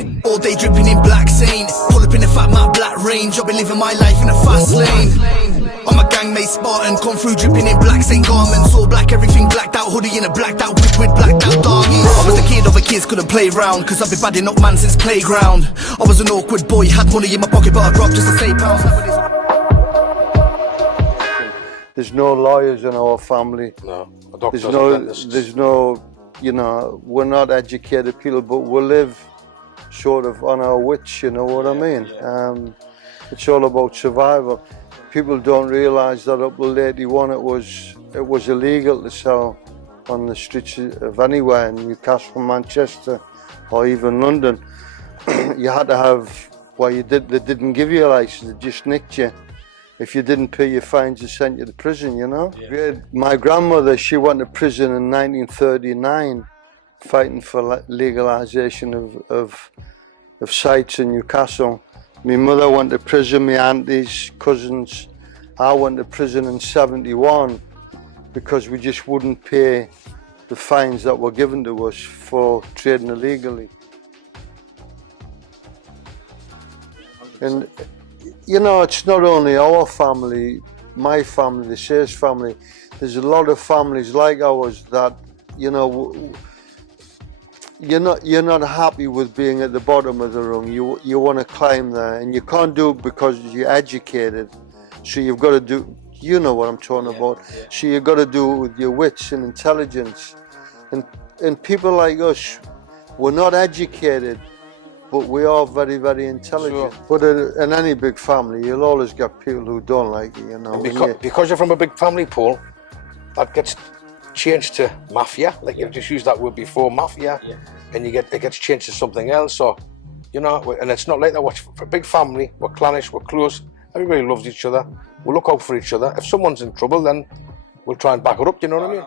lane. All day dripping in black Saint. Pull up in the fat my black range. I've been living my life in a fast lane. I'm a gang mate Spartan, come through dripping in black Saint garments. All black, everything blacked out, hoodie in a blacked out whip with blacked out doggies. I was the kid of a kids, couldn't play round, cause I've been badding up man since playground. I was an awkward boy, had money in my pocket but I dropped just to save pounds. There's no lawyers in our family. No, a doctor's there's no, you know, we're not educated people, but we live sort of on our wits, you know what I mean? It's all about survival. People don't realise that up till 81 it was illegal to sell on the streets of anywhere in Newcastle, Manchester, or even London. You had to have, well, they didn't give you a licence, they just nicked you. If you didn't pay your fines, they sent you to prison, you know? My grandmother, she went to prison in 1939, fighting for legalisation of sites in Newcastle. My mother went to prison, my aunties, cousins. I went to prison in 71 because we just wouldn't pay the fines that were given to us for trading illegally. And you know, it's not only our family, my family, the Sayers family. There's a lot of families like ours that, you know, you're not happy with being at the bottom of the rung. You want to climb there, and you can't do it because you're educated. So you've got to do, you know what I'm talking about. So you've got to do it with your wits and intelligence. And people like us, we're not educated, but we are very, very intelligent. Sure. But in any big family, you'll always get people who don't like you, you know. Because you're from a big family, Paul, that gets changed to mafia, like you just used that word before, mafia, and it gets changed to something else. So, you know, and it's not like that. For a big family, we're clannish, we're close, everybody loves each other, we look out for each other. If someone's in trouble, then we'll try and back it up, you know what I mean?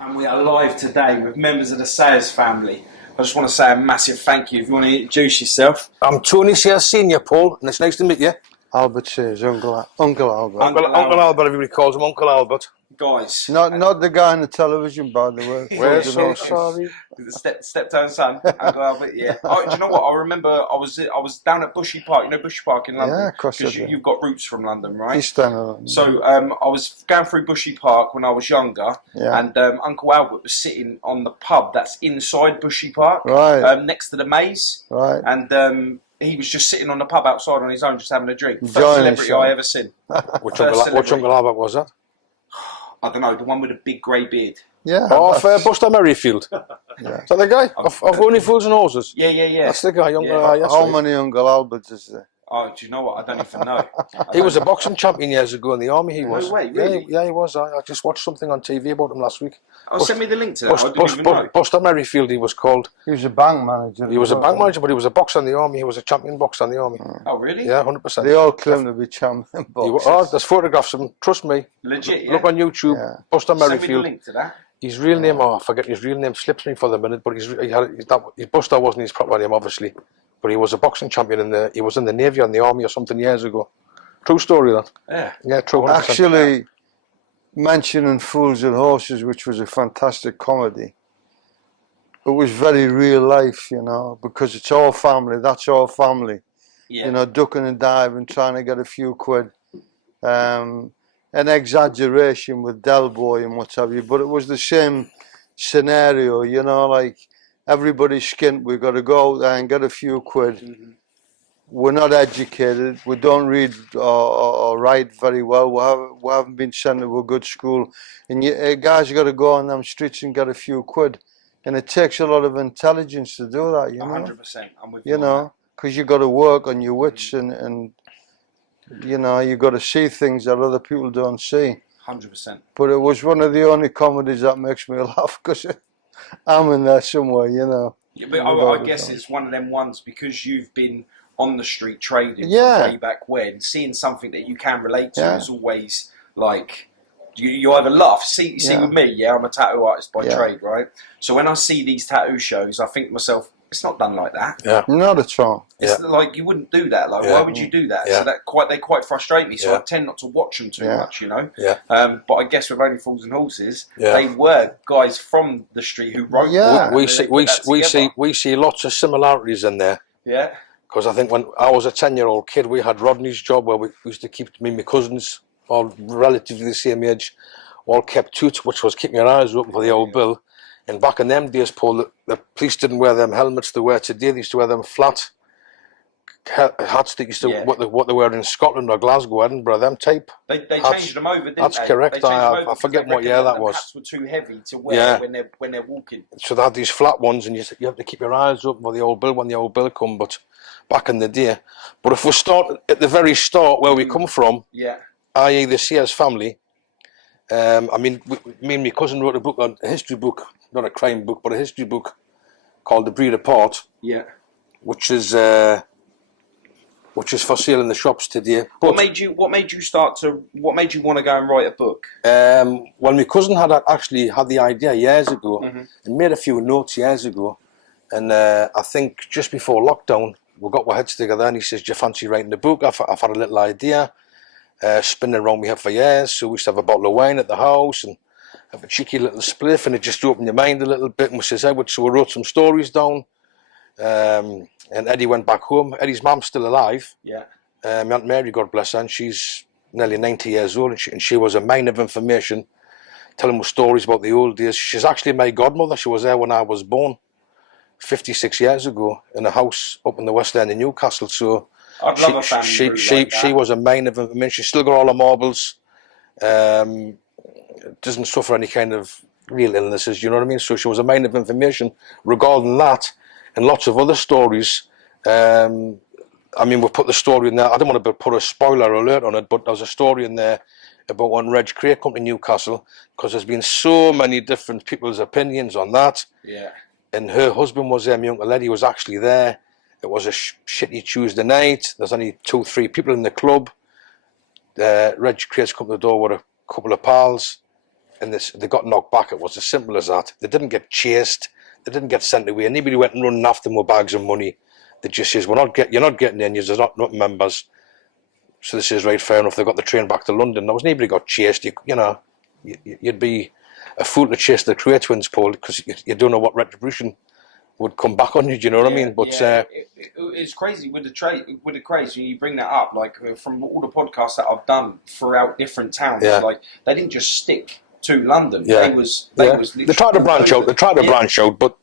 And we are live today with members of the Sayers family. I just want to say a massive thank you. If you want to introduce yourself. I'm Tony Sayers Senior, Paul, and it's nice to meet you. Albert Sayers, Uncle Albert. Uncle Albert, everybody calls him Uncle Albert. Guys. Not the guy on the television, by the way. We're so sorry. Steptoe son, Uncle Albert, yeah. Oh, do you know what? I remember I was down at Bushy Park, you know Bushy Park in London? Yeah, of course. Because you've got roots from London, right? East End. So I was going through Bushy Park when I was younger, and Uncle Albert was sitting on the pub that's inside Bushy Park, right, next to the maze, right, and he was just sitting on the pub outside on his own, just having a drink. First celebrity I ever seen. Which Uncle Albert was that? I don't know, the one with the big grey beard. Yeah. Off Buster Merrifield. Yeah. Is that the guy? Of Only Fools and Horses? Yeah. That's the guy. How many Uncle Alberts is there? Oh, do you know what? I don't even know. He was a boxing champion years ago in the army, he was. No way, really? Yeah, he was. I just watched something on TV about him last week. Oh, send me the link to that. I didn't even know. Buster Merrifield, he was called. He was a bank manager. He was a bank manager, but he was a boxer in the army. He was a champion boxer in the army. Oh, really? Yeah, 100%. They all claim to be champion boxers. There's photographs of him, trust me. Legit, yeah? Look on YouTube, Buster Merrifield. Send me the link to that. His real name, I forget his real name, slips me for the minute, but his Buster wasn't his proper name, obviously. But he was a boxing champion he was in the Navy or in the Army or something years ago. True story, that. Yeah. Yeah, true. 100%. Actually, mentioning Fools and Horses, which was a fantastic comedy, it was very real life, you know, because it's our family, that's our family. Yeah. You know, ducking and diving, trying to get a few quid. An exaggeration with Del Boy and what have you, but it was the same scenario, you know, like, everybody's skint, we've got to go out there and get a few quid. Mm-hmm. We're not educated, we don't read or write very well, we haven't been sent to a good school. And guys got to go on them streets and get a few quid. And it takes a lot of intelligence to do that, you know? 100%, I'm with you. You know, because you've got to work on your wits and you know, you've got to see things that other people don't see. 100%. But it was one of the only comedies that makes me laugh, because I'm in there somewhere, you know. Yeah, but I guess it's one of them ones, because you've been on the street trading from way back when, seeing something that you can relate to is always like, you either laugh. See with me, I'm a tattoo artist by trade, right? So when I see these tattoo shows, I think to myself, it's not done like that. Yeah. Not at all. It's like you wouldn't do that. Like, Yeah. why would you do that? Yeah. So they quite frustrate me. So Yeah. I tend not to watch them too Yeah. much, you know. Yeah. But I guess with Only Fools and Horses, Yeah. they were guys from the street who wrote. Yeah. that, We and see they put that together. we see lots of similarities in there. Yeah. Because I think when I was a 10-year-old kid, we had Rodney's job where we used to keep me and my cousins, all relatively the same age, all kept toots, which was keeping your eyes open for the old bill. And back in them days, Paul, the police didn't wear them helmets they wear today. They used to wear them flat hats that used to what they wear in Scotland or Glasgow, Edinburgh, them type. They hats. changed them over, didn't That's they? correct. They changed them over I forget because they what year reckoned that them was. hats were too heavy to wear when they're walking. So they had these flat ones, and you have to keep your eyes open for the old bill when the old bill come. But back in the day, but if we start at the very start where we come from, i.e. the Sears family. I mean, me and my cousin wrote a history book, not a crime book, but a history book called The Breed Apart. Yeah. Which is for sale in the shops today. But what made you want to go and write a book? Well, my cousin actually had the idea years ago and made a few notes years ago, and I think just before lockdown we got our heads together and he says, "Do you fancy writing a book? I've had a little idea, spinning around my head for years. So we used to have a bottle of wine at the house and have a cheeky little spliff, and it just opened your mind a little bit." And we says, so we wrote some stories down. And Eddie went back home. Eddie's mum's still alive. Yeah. My Aunt Mary, God bless her, and she's nearly 90 years old, and she was a mine of information, telling us stories about the old days. She's actually my godmother. She was there when I was born, 56 years ago, in a house up in the West End in Newcastle. So I'd love a family like that. She was a mine of information. She's still got all her marbles. Doesn't suffer any kind of real illnesses, you know what I mean? So she was a mine of information regarding that and lots of other stories. I mean, we've put the story in there. I don't want to put a spoiler alert on it, but there's a story in there about when Reg Craig come to Newcastle, because there's been so many different people's opinions on that. Yeah. And her husband was there, my Uncle Eddie was actually there. It was a shitty Tuesday night. There's only 2-3 people in the club. Reg Craig's come to the door with a couple of pals, and they got knocked back. It was as simple as that. They didn't get chased. They didn't get sent away. Anybody went running after them with bags of money. They just says, you're not getting in, you're not members. So this is right, fair enough. They got the train back to London. There was nobody got chased. You'd be a fool to chase the Cray twins, Paul, because you don't know what retribution would come back on you. Do you know what I mean? But it's crazy with the craze. When you bring that up, like from all the podcasts that I've done throughout different towns, like they didn't just stick to London. Yeah. They tried to branch out. They tried to branch out, but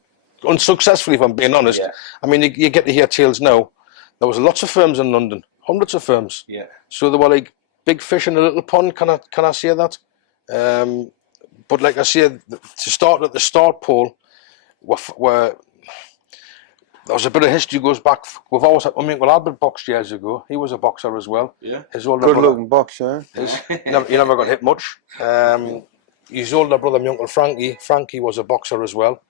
unsuccessfully, if I'm being honest. Yeah. I mean, you get to hear tales now. There was lots of firms in London, hundreds of firms. Yeah. So they were like big fish in a little pond. Can I say that? But like I said, to start at the start, Paul, where there was a bit of history goes back. We've always had. I mean, well, Albert boxed years ago. He was a boxer as well. Yeah. His older Good-looking boxer. he never got hit much. His older brother, my Uncle Frankie. Frankie was a boxer as well.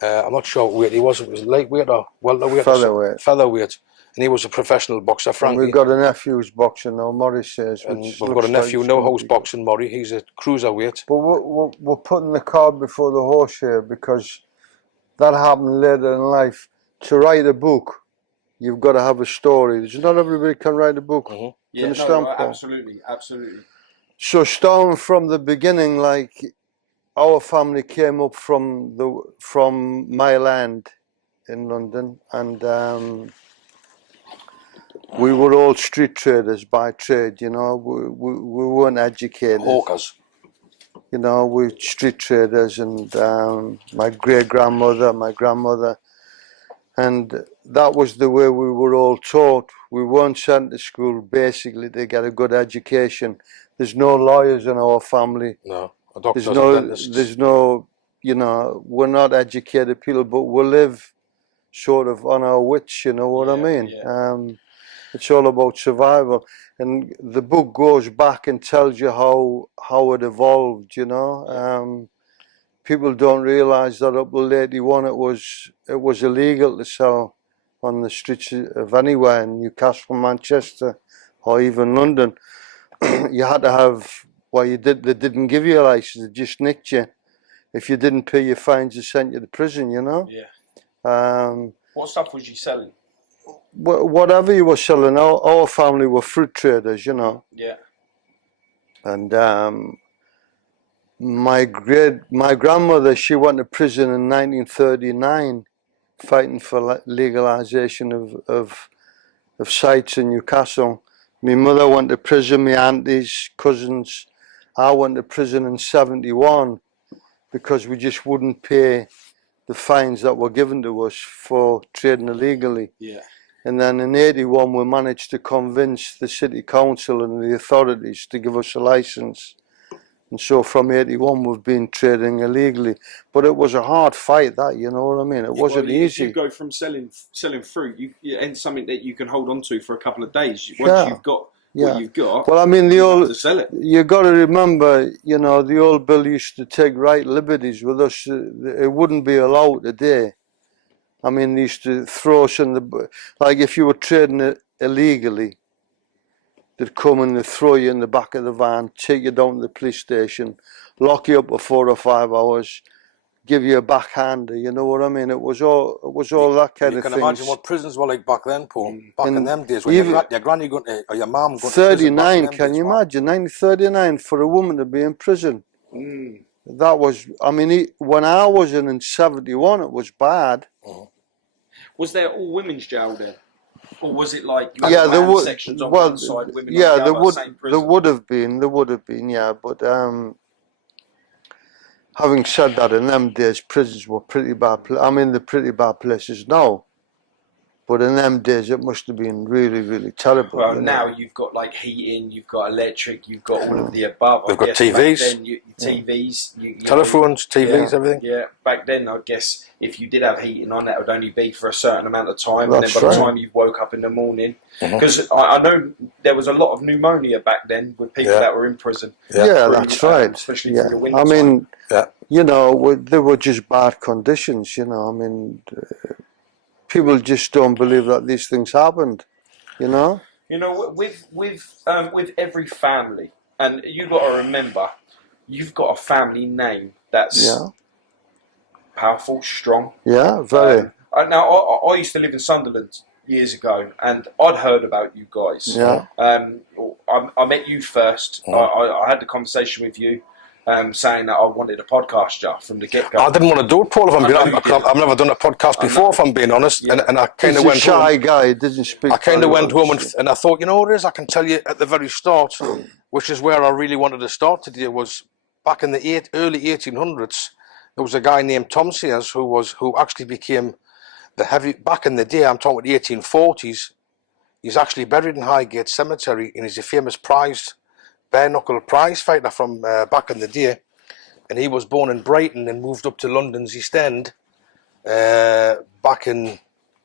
I'm not sure what weight he was. It was lightweight or welterweight. Featherweight. Featherweight. And he was a professional boxer, Frankie. And we've got a nephew who's boxing now, Morris says. And we've got a nephew now who's boxing, Murray. He's a cruiserweight. But we're putting the cart before the horse here, because that happened later in life. To write a book, you've got to have a story. Not everybody can write a book. Mm-hmm. Yeah, absolutely. So starting from the beginning, like our family came up from my land in London, and we were all street traders by trade. You know, we weren't educated. Hawkers. You know, we were street traders, and my great-grandmother, my grandmother. And that was the way we were all taught. We weren't sent to school basically to get a good education. There's no lawyers in our family. No, a doctor's there's no, you know, we're not educated people, but we live sort of on our wits, you know what I mean? Yeah. It's all about survival. And the book goes back and tells you how it evolved, you know. People don't realise that up till 81 it was illegal to sell on the streets of anywhere in Newcastle, Manchester, or even London. You had to have, they didn't give you a licence, they just nicked you. If you didn't pay your fines, they sent you to prison, you know. Yeah. What stuff was you selling? Whatever you were selling. Our family were fruit traders, you know. Yeah. And my grandmother, she went to prison in 1939, fighting for legalization of sites in Newcastle. My mother went to prison, my aunties, cousins. I went to prison in 71 because we just wouldn't pay the fines that were given to us for trading illegally. Yeah. And then in 81 we managed to convince the city council and the authorities to give us a license. And so from 81 we've been trading illegally. But it was a hard fight, that, you know what I mean? It wasn't easy. You go from selling fruit and something that you can hold on to for a couple of days. Once you've got what you've got, well, I mean, you have to sell it. You got to remember, you know, the old bill used to take right liberties with us. It wouldn't be allowed today. I mean, they used to throw us in the, like if you were trading it illegally, they'd come and they'd throw you in the back of the van, take you down to the police station, lock you up for 4 or 5 hours, give you a backhander, you know what I mean? It was all that kind of thing. You can imagine what prisons were like back then, Paul. Back in them days, when your granny going to, or your mum going to 39, can you imagine? 1939 for a woman to be in prison. That was, I mean, when I was in 71, it was bad. Was there all women's jail there? Or was it like there would, sections on one side, women on the there other, would, same there prison? would have been, yeah. But having said that, in them days, prisons were pretty bad. I mean, they're pretty bad places now. But in them days, it must have been really, really terrible. Well, now you've got like heating, you've got electric, you've got all of the above. We've got TVs. Back then, TVs. Telephones, TVs, everything. Yeah, back then, I guess, if you did have heating on, that would only be for a certain amount of time. That's and then by the right. time you woke up in the morning, because I know there was a lot of pneumonia back then with people that were in prison. Yeah, that's right. Especially for the winter I mean, time. you know, they were just bad conditions, you know. I mean, people just don't believe that these things happened, you know. You know, with every family, and you've got to remember, you've got a family name that's powerful, strong. Yeah, very. Now, I used to live in Sunderland years ago, and I'd heard about you guys. Yeah. I met you first. I had the conversation with you. Saying that I wanted a podcast, from the get-go. I didn't want to do it, Paul, if I'm being honest. I've never done a podcast before, if I'm being honest. Yeah. And I kind of went shy home. Guy, didn't speak. I kind of went home and I thought, you know what it is? I can tell you at the very start, which is where I really wanted to start today, was back in the early 1800s, there was a guy named Tom Sears who actually became the heavy, back in the day, I'm talking about the 1840s, he's actually buried in Highgate Cemetery, and he's a famous bare knuckle prize fighter from back in the day, and he was born in Brighton and moved up to London's East End back in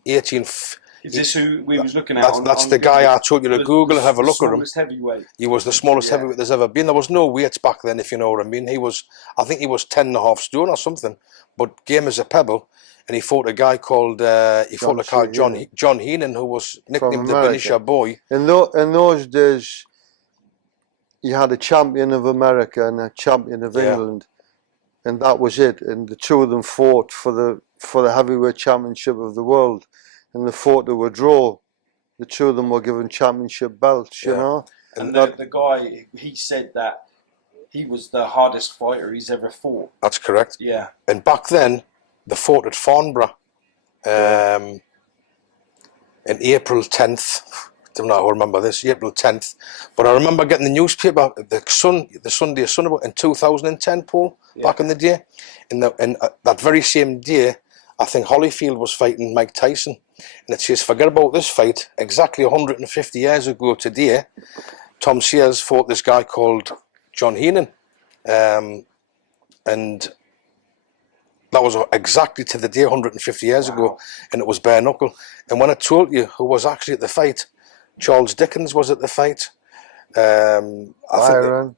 18. Is this who we was looking at? That's the guy I told you to Google and have a look at him. Heavyweight. He was the smallest heavyweight there's ever been. There was no weights back then, if you know what I mean. I think he was 10.5 stone or something, but game as a pebble. And he fought a guy called John Heenan, who was nicknamed the Venetia Boy. In those days, you had a champion of America and a champion of England, and that was it. And the two of them fought for the heavyweight championship of the world, and they fought to a draw. The two of them were given championship belts, you know. And the guy, he said that he was the hardest fighter he's ever fought. That's correct. Yeah. And back then, they fought at Farnborough in April 10th. I don't remember this, April 10th. But I remember getting the newspaper, the Sunday Sun, about in 2010, Paul, back in the day. And that very same day, I think Holyfield was fighting Mike Tyson. And it says, forget about this fight. Exactly 150 years ago today, Tom Sears fought this guy called John Heenan. And that was exactly to the day 150 years ago. And it was bare knuckle. And when I told you who was actually at the fight, Charles Dickens was at the fight. Byron.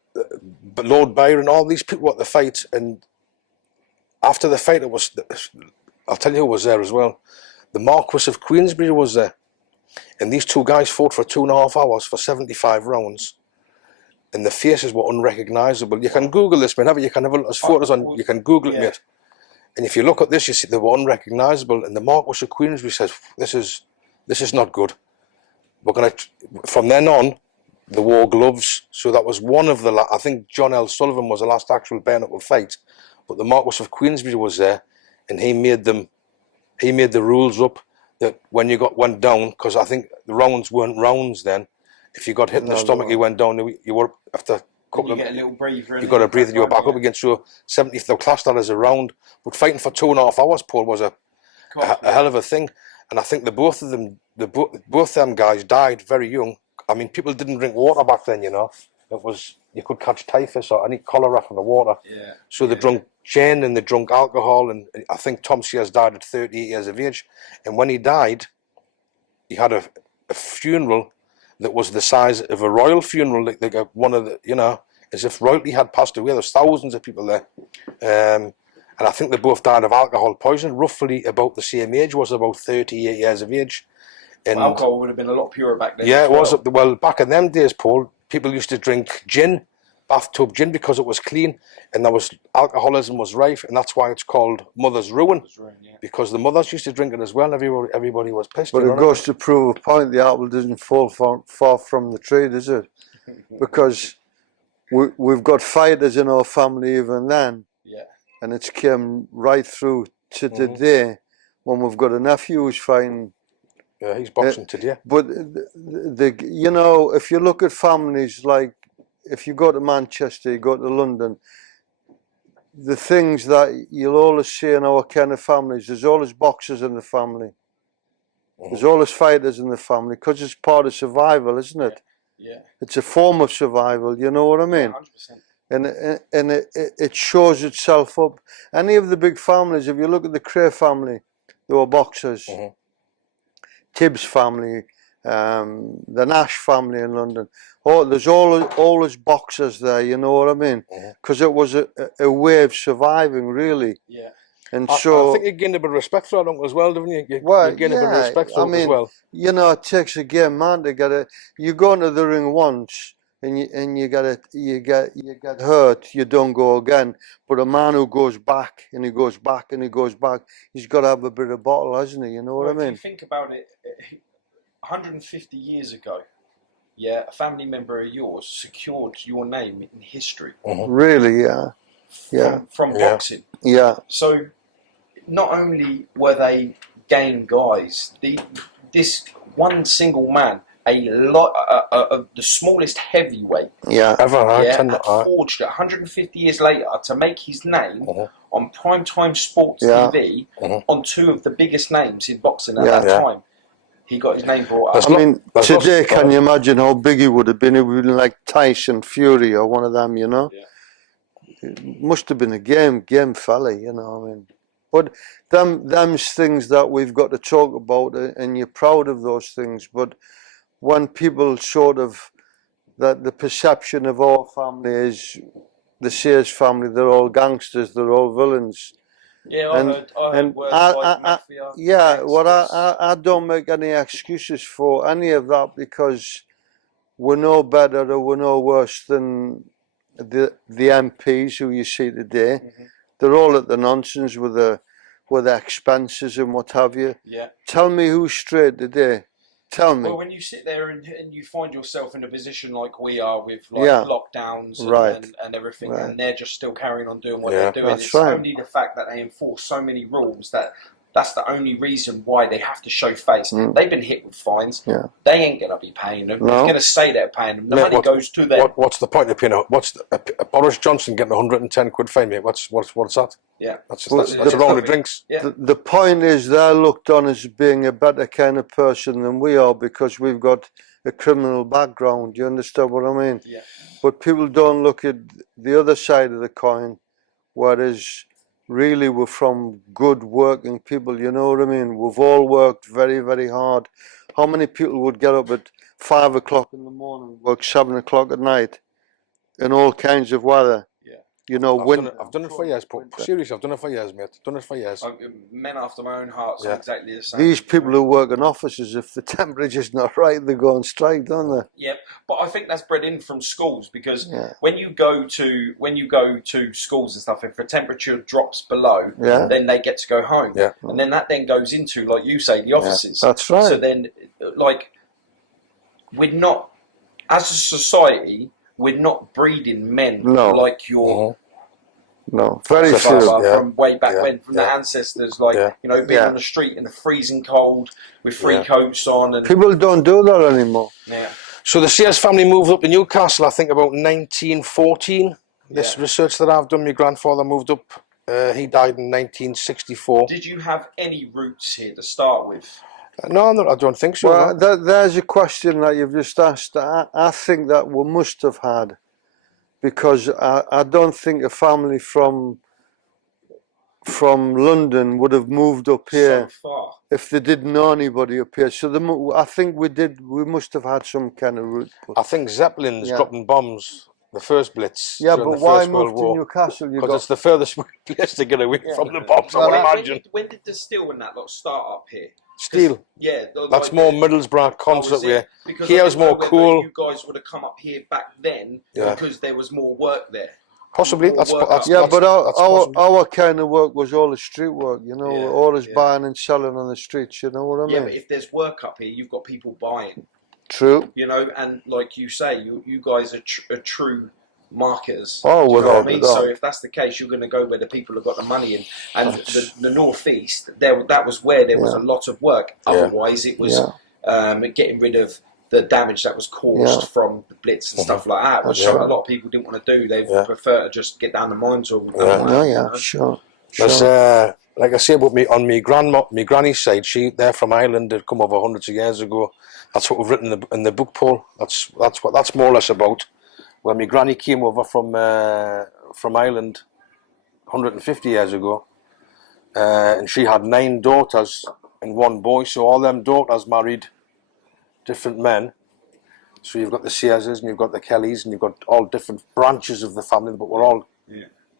But Lord Byron, all these people were at the fight. And after the fight, I'll tell you who was there as well. The Marquis of Queensberry was there. And these two guys fought for 2.5 hours for 75 rounds. And the faces were unrecognisable. You can Google this, man. You can have a look at photos on. You can Google it, mate. And if you look at this, you see they were unrecognisable. And the Marquess of Queensberry says, "This is not good. We're going to." From then on, they wore gloves. So that was one of the. I think John L. Sullivan was the last actual bare knuckle fight, but the Marquess of Queensberry was there, and he made them. He made the rules up that when you went down, because I think the rounds weren't rounds then. If you got hit in the stomach, you went down. You were after. You get a little breather. You got to breathe, and you were back up again. So 70, if they classed that as a round, but fighting for 2.5 hours, Paul, was a hell of a thing. And I think both them guys died very young. I mean, people didn't drink water back then, you know. It was, you could catch typhus or any cholera from the water. Yeah. So they drunk gin and they drunk alcohol. And I think Tom Sears died at 38 years of age. And when he died, he had a funeral that was the size of a royal funeral, like one of the, you know, as if royalty had passed away. There's thousands of people there. And I think they both died of alcohol poisoning, roughly about the same age, was about 38 years of age. And alcohol would have been a lot purer back then. Yeah, it was. Well, back in them days, Paul, people used to drink gin, bathtub gin, because it was clean, and there was alcoholism was rife, and that's why it's called Mother's Ruin, because the mothers used to drink it as well, and everybody was pissed. But it goes to prove a point: the apple doesn't fall far from the tree, does it? Because we've got fighters in our family even then, and it's came right through to today when we've got a nephew who's fighting. Yeah, he's boxing today. But you know, if you look at families, like if you go to Manchester, you go to London, the things that you'll always see in our kind of families, there's always boxers in the family. There's always fighters in the family, because it's part of survival, isn't it? Yeah. It's a form of survival, you know what I mean? 100%. And it shows itself up. Any of the big families, if you look at the Cray family, they were boxers. Tibbs family, the Nash family in London. Oh, there's always boxers there, you know what I mean? Because it was a way of surviving, really. Yeah. And I so think you gained a bit of respect for that as well, didn't you? You gained a bit of respect for it as well. You know, it takes a game, man, to get it. You go into the ring once and you get hurt, you don't go again. But a man who goes back and he goes back and he goes back, he's got to have a bit of bottle, hasn't he? You know what I mean? If you think about it, 150 years ago, a family member of yours secured your name in history. Really, From boxing. Yeah. So not only were they game guys, this one single man, the smallest heavyweight ever had forged it 150 years later to make his name on primetime sports TV on two of the biggest names in boxing at that time. He got his name brought up. I mean, today, can you imagine how big he would have been? He would have been like Tyson Fury or one of them, you know? It must have been a game fella, you know, I mean. But them's things that we've got to talk about, and you're proud of those things. But when people sort of, that the perception of our family is the Sears family, they're all gangsters, they're all villains. Yeah, I heard words like mafia. Yeah, well, I don't make any excuses for any of that, because we're no better or we're no worse than the MPs who you see today. They're all at the nonsense with the expenses and what have you. Yeah. Tell me who's straight today. Tell me. Well, when you sit there and you find yourself in a position like we are with lockdowns and everything, and they're just still carrying on doing what they're doing, it's only the fact that they enforce so many rules that's the only reason why they have to show face. They've been hit with fines. They ain't going to be paying them. They're going to say they're paying them. The money goes to them. What's the point of paying? Boris Johnson getting 110 quid fine, mate? What's that? Yeah. That's a round of drinks. Yeah. The point is, they're looked on as being a better kind of person than we are, because we've got a criminal background. You understand what I mean? Yeah. But people don't look at the other side of the coin, whereas really we're from good working people, you know what I mean? We've all worked very, very hard. How many people would get up at 5 o'clock in the morning, work 7 o'clock at night in all kinds of weather? You know, I've done it for years, but seriously, I've done it for years, mate. Done it for years. Men after my own heart are exactly the same. These people who work in offices, if the temperature's not right, they go on strike, don't they? Yeah, but I think that's bred in from schools, because when you go to schools and stuff, if the temperature drops below, then they get to go home, and then that then goes into, like you say, the offices. That's right. So then, like, we're not, as a society, we're not breeding men like your. No, very true. From way back when, from the ancestors, like you know, being on the street in the freezing cold with three coats on, and people don't do that anymore. Yeah. So the Sears family moved up to Newcastle, I think, about 1914. This research that I've done, my grandfather moved up. He died in 1964. Did you have any roots here to start with? No, I don't think so. Well, there's a question that you've just asked. I think that we must have had. Because I don't think a family from London would have moved up here so far if they didn't know anybody up here. So I think we must have had some kind of route. I think Zeppelins dropping bombs, the first Blitz. Yeah, but why move to Newcastle? Because it's the furthest place to get away from the bombs, I would imagine. When did the steel and that lot start up here? Steel. Yeah, that's like more Middlesbrough concert way. Because here was more cool. You guys would have come up here back then because there was more work there. Possibly. That's but our kind of work was all the street work, you know, all this buying and selling on the streets, you know what I mean? Yeah, but if there's work up here, you've got people buying. True. You know, and like you say, you guys are true marketers. Oh, without doubt. So if that's the case, you're going to go where the people have got the money in. And the northeast, that was where there was a lot of work. Otherwise, it was getting rid of the damage that was caused from the Blitz and stuff like that, which a lot of people didn't want to do. They prefer to just get down the mines or sure. Like I say, about me on my granny's side, they're from Ireland. They'd come over hundreds of years ago. That's what we've written in the book, Paul. That's what that's more or less about. When my granny came over from Ireland 150 years ago, and she had 9 daughters and 1 boy, so all them daughters married different men. So you've got the Searses and you've got the Kellys and you've got all different branches of the family, but we're all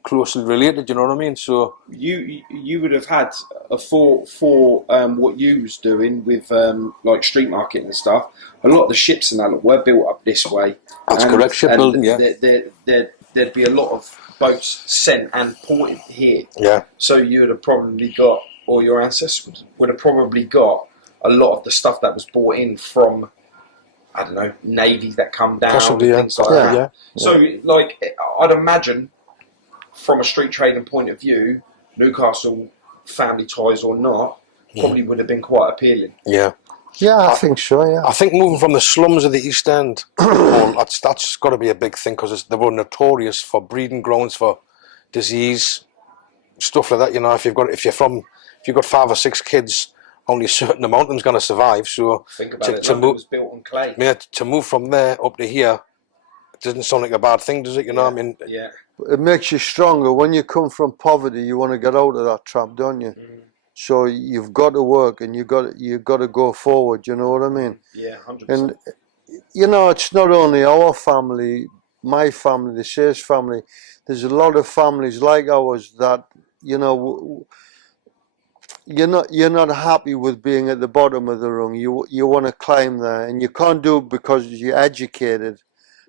closely related, you know what I mean? So you would have had for what you was doing with like street market and stuff. A lot of the ships and that were built up this way. That's correct. Shipbuilding, There'd be a lot of boats sent and ported here. Yeah. So you would have probably got, or your ancestors would have probably got a lot of the stuff that was brought in from, I don't know, navies that come down, possibly, things like that. Yeah. So, like, I'd imagine, from a street trading point of view, Newcastle, family ties or not, probably would have been quite appealing. Yeah. Yeah, I think so, yeah. I think moving from the slums of the East End, that's got to be a big thing, because they were notorious for breeding grounds for disease, stuff like that. You know, if you've got 5 or 6 kids, only a certain amount of them's going to survive. So think about it. London was built on clay. Yeah, to move from there up to here, it doesn't sound like a bad thing, does it? You know, I mean, it makes you stronger. When you come from poverty, you want to get out of that trap, don't you? So you've got to work and you've got to go forward. You know what I mean? Yeah, 100%. And you know, it's not only our family, my family, the Sears family. There's a lot of families like ours that, you know, you're not happy with being at the bottom of the rung. You want to climb there, and you can't do it because you're educated.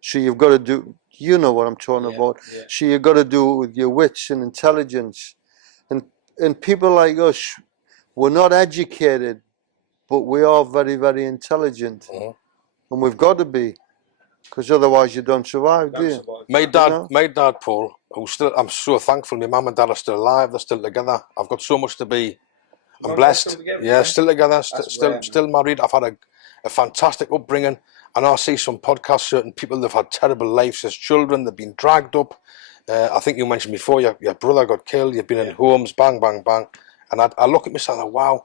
So you've got to do. You know what I'm talking about. Yeah. So you've got to do it with your wits and intelligence. And people like us, we're not educated, but we are very, very intelligent. And we've got to be, because otherwise you don't survive, do you? My dad, Paul, I'm so thankful. My mum and dad are still alive. They're still together. I've got so much to be. I'm blessed. Still together. Still married. I've had a fantastic upbringing. And I see some podcasts, certain people that have had terrible lives as children. They've been dragged up. I think you mentioned before, your brother got killed. You've been in homes, bang, bang, bang. And I look at myself and think, wow,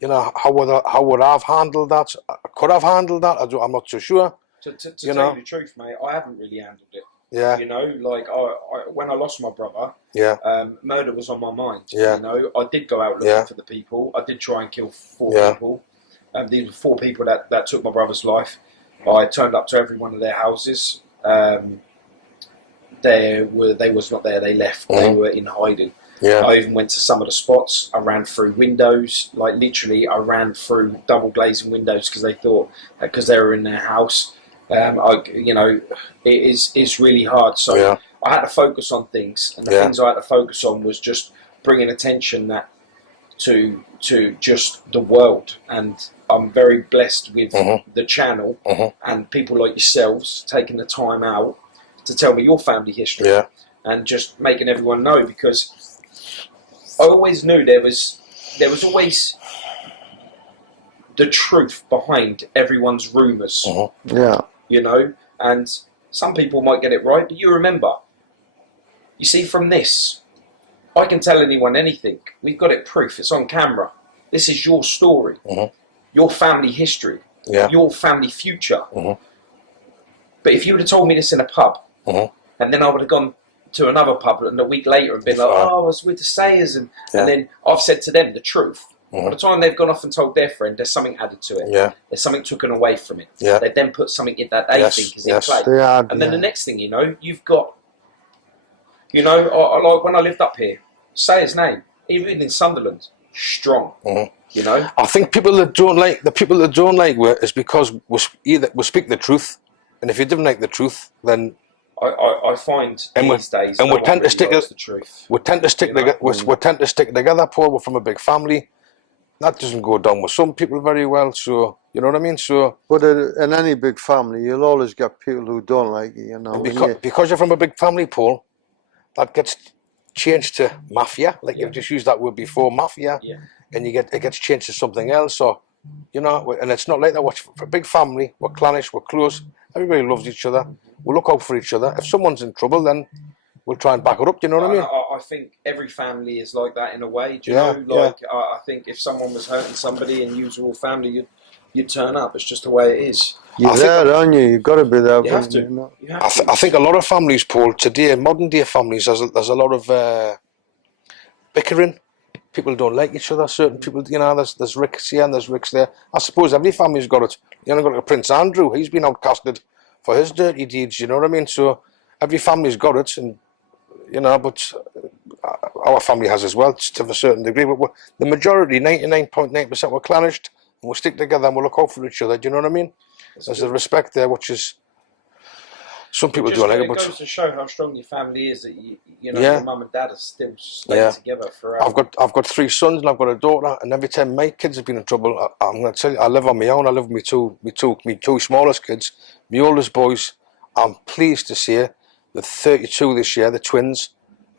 you know, how would I have handled that? Could I have handled that? I'm not so sure. To tell you the truth, mate, I haven't really handled it. Yeah. You know, like when I lost my brother, murder was on my mind. Yeah. You know, I did go out looking for the people. I did try and kill 4 people. These were 4 people that took my brother's life. I turned up to every one of their houses. they was not there. They left. They were in hiding. Yeah. I even went to some of the spots. I ran through windows, like literally, I ran through double glazing windows because they thought because they were in their house. It's really hard. So I had to focus on things, and the things I had to focus on was just bringing attention to just the world. And I'm very blessed with the channel and people like yourselves taking the time out to tell me your family history and just making everyone know, because I always knew there was always the truth behind everyone's rumours. Yeah. You know, and some people might get it right, but you remember, you see, from this, I can tell anyone anything. We've got it proof. It's on camera. This is your story, your family history, your family future. But if you would have told me this in a pub, and then I would have gone to another pub and a week later and been like, oh, I was with the Sayers, and then I've said to them the truth. By the time they've gone off and told their friend, there's something added to it. There's something taken away from it. They then put something in that they think is in play. And then the next thing you know, you've got, I like when I lived up here, Sayers' name, even in Sunderland, strong. You know, I think people that don't like it is because we speak the truth, and if you didn't like the truth, then I find these days, and we tend to stick the truth. We tend to stick together. We tend to stick together. Paul, we're from a big family. That doesn't go down with some people very well. So you know what I mean. So, but in any big family, you'll always get people who don't like you. You know, because you're from a big family, Paul, that gets changed to mafia. Like you've just used that word before, mafia. And it gets changed to something else. So, and it's not like that. For a big family, we're clannish, we're close. Everybody loves each other. We look out for each other. If someone's in trouble, then we'll try and back it up. Do you know what I mean? I think every family is like that in a way. Do you know? Like I think if someone was hurting somebody and you was all family, you'd turn up. It's just the way it is. You're there, aren't you? You've got to be there. You have to. I think a lot of families, Paul, today, modern day families, there's a lot of bickering. People don't like each other. Certain people, there's Ricks here and there's Ricks there. I suppose every family's got it. Got Prince Andrew. He's been outcasted for his dirty deeds. You know what I mean? So every family's got it, and but our family has as well, to a certain degree. But the majority, 99.9%, we're clannished, and we stick together and we look out for each other. Do you know what I mean? There's a respect there, which is some people do like it. But it goes to show how strong your family is, that your mum and dad are still staying together forever. I've got 3 sons and I've got a daughter, and every time my kids have been in trouble, I'm going to tell you, I live on my own. I live with my two smallest kids. My oldest boys, I'm pleased to say, the 32 this year, the twins.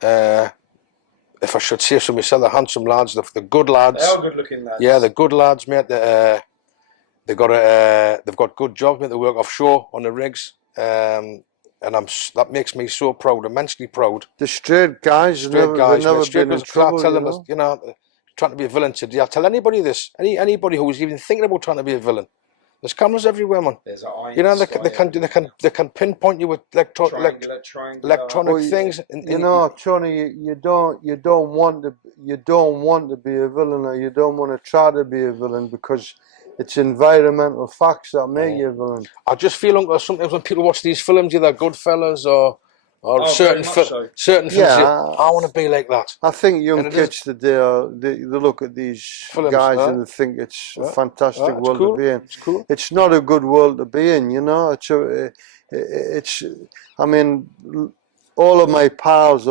If I should say so myself, they're handsome lads. They're good lads. They are good looking lads. Yeah, they're good lads, mate. They've got good jobs, mate. They work offshore on the rigs. And that makes me so proud, immensely proud. The straight guys, never been in trouble. I tell them, trying to be a villain today. I tell anybody this, anybody who's even thinking about trying to be a villain. There's cameras everywhere, man. There's an eye they can pinpoint you with electronic things. Tony, you don't want to be a villain, or you don't want to try to be a villain, because it's environmental facts that make you a villain. I just feel like sometimes when people watch these films, either Goodfellas or certain films, I want to be like that. I think young kids today, they look at these films, guys and they think it's a fantastic world to be in. It's not a good world to be in, I mean, a lot of my pals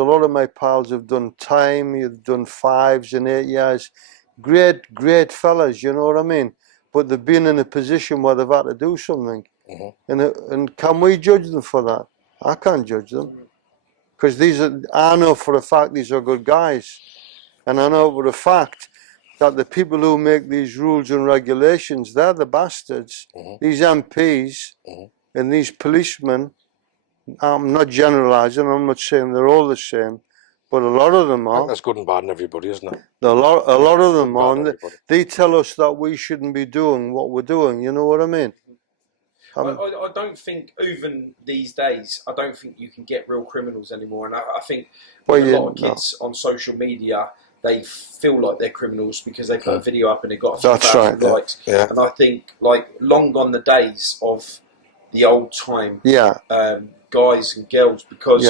have done time, you've done 5s and 8 years. Great fellas, you know what I mean? But they've been in a position where they've had to do something. And can we judge them for that? I can't judge them. Because I know for a fact these are good guys. And I know for a fact that the people who make these rules and regulations, they're the bastards. These MPs and these policemen, I'm not generalising, I'm not saying they're all the same, but a lot of them are. I think that's good and bad in everybody, isn't it? A lot of them are. And they tell us that we shouldn't be doing what we're doing, you know what I mean? I don't think, even these days, I don't think you can get real criminals anymore. And I think a lot of kids on social media, they feel like they're criminals because they put a video up and it got 1,000 likes. And I think, long gone the days of the old time guys and girls, because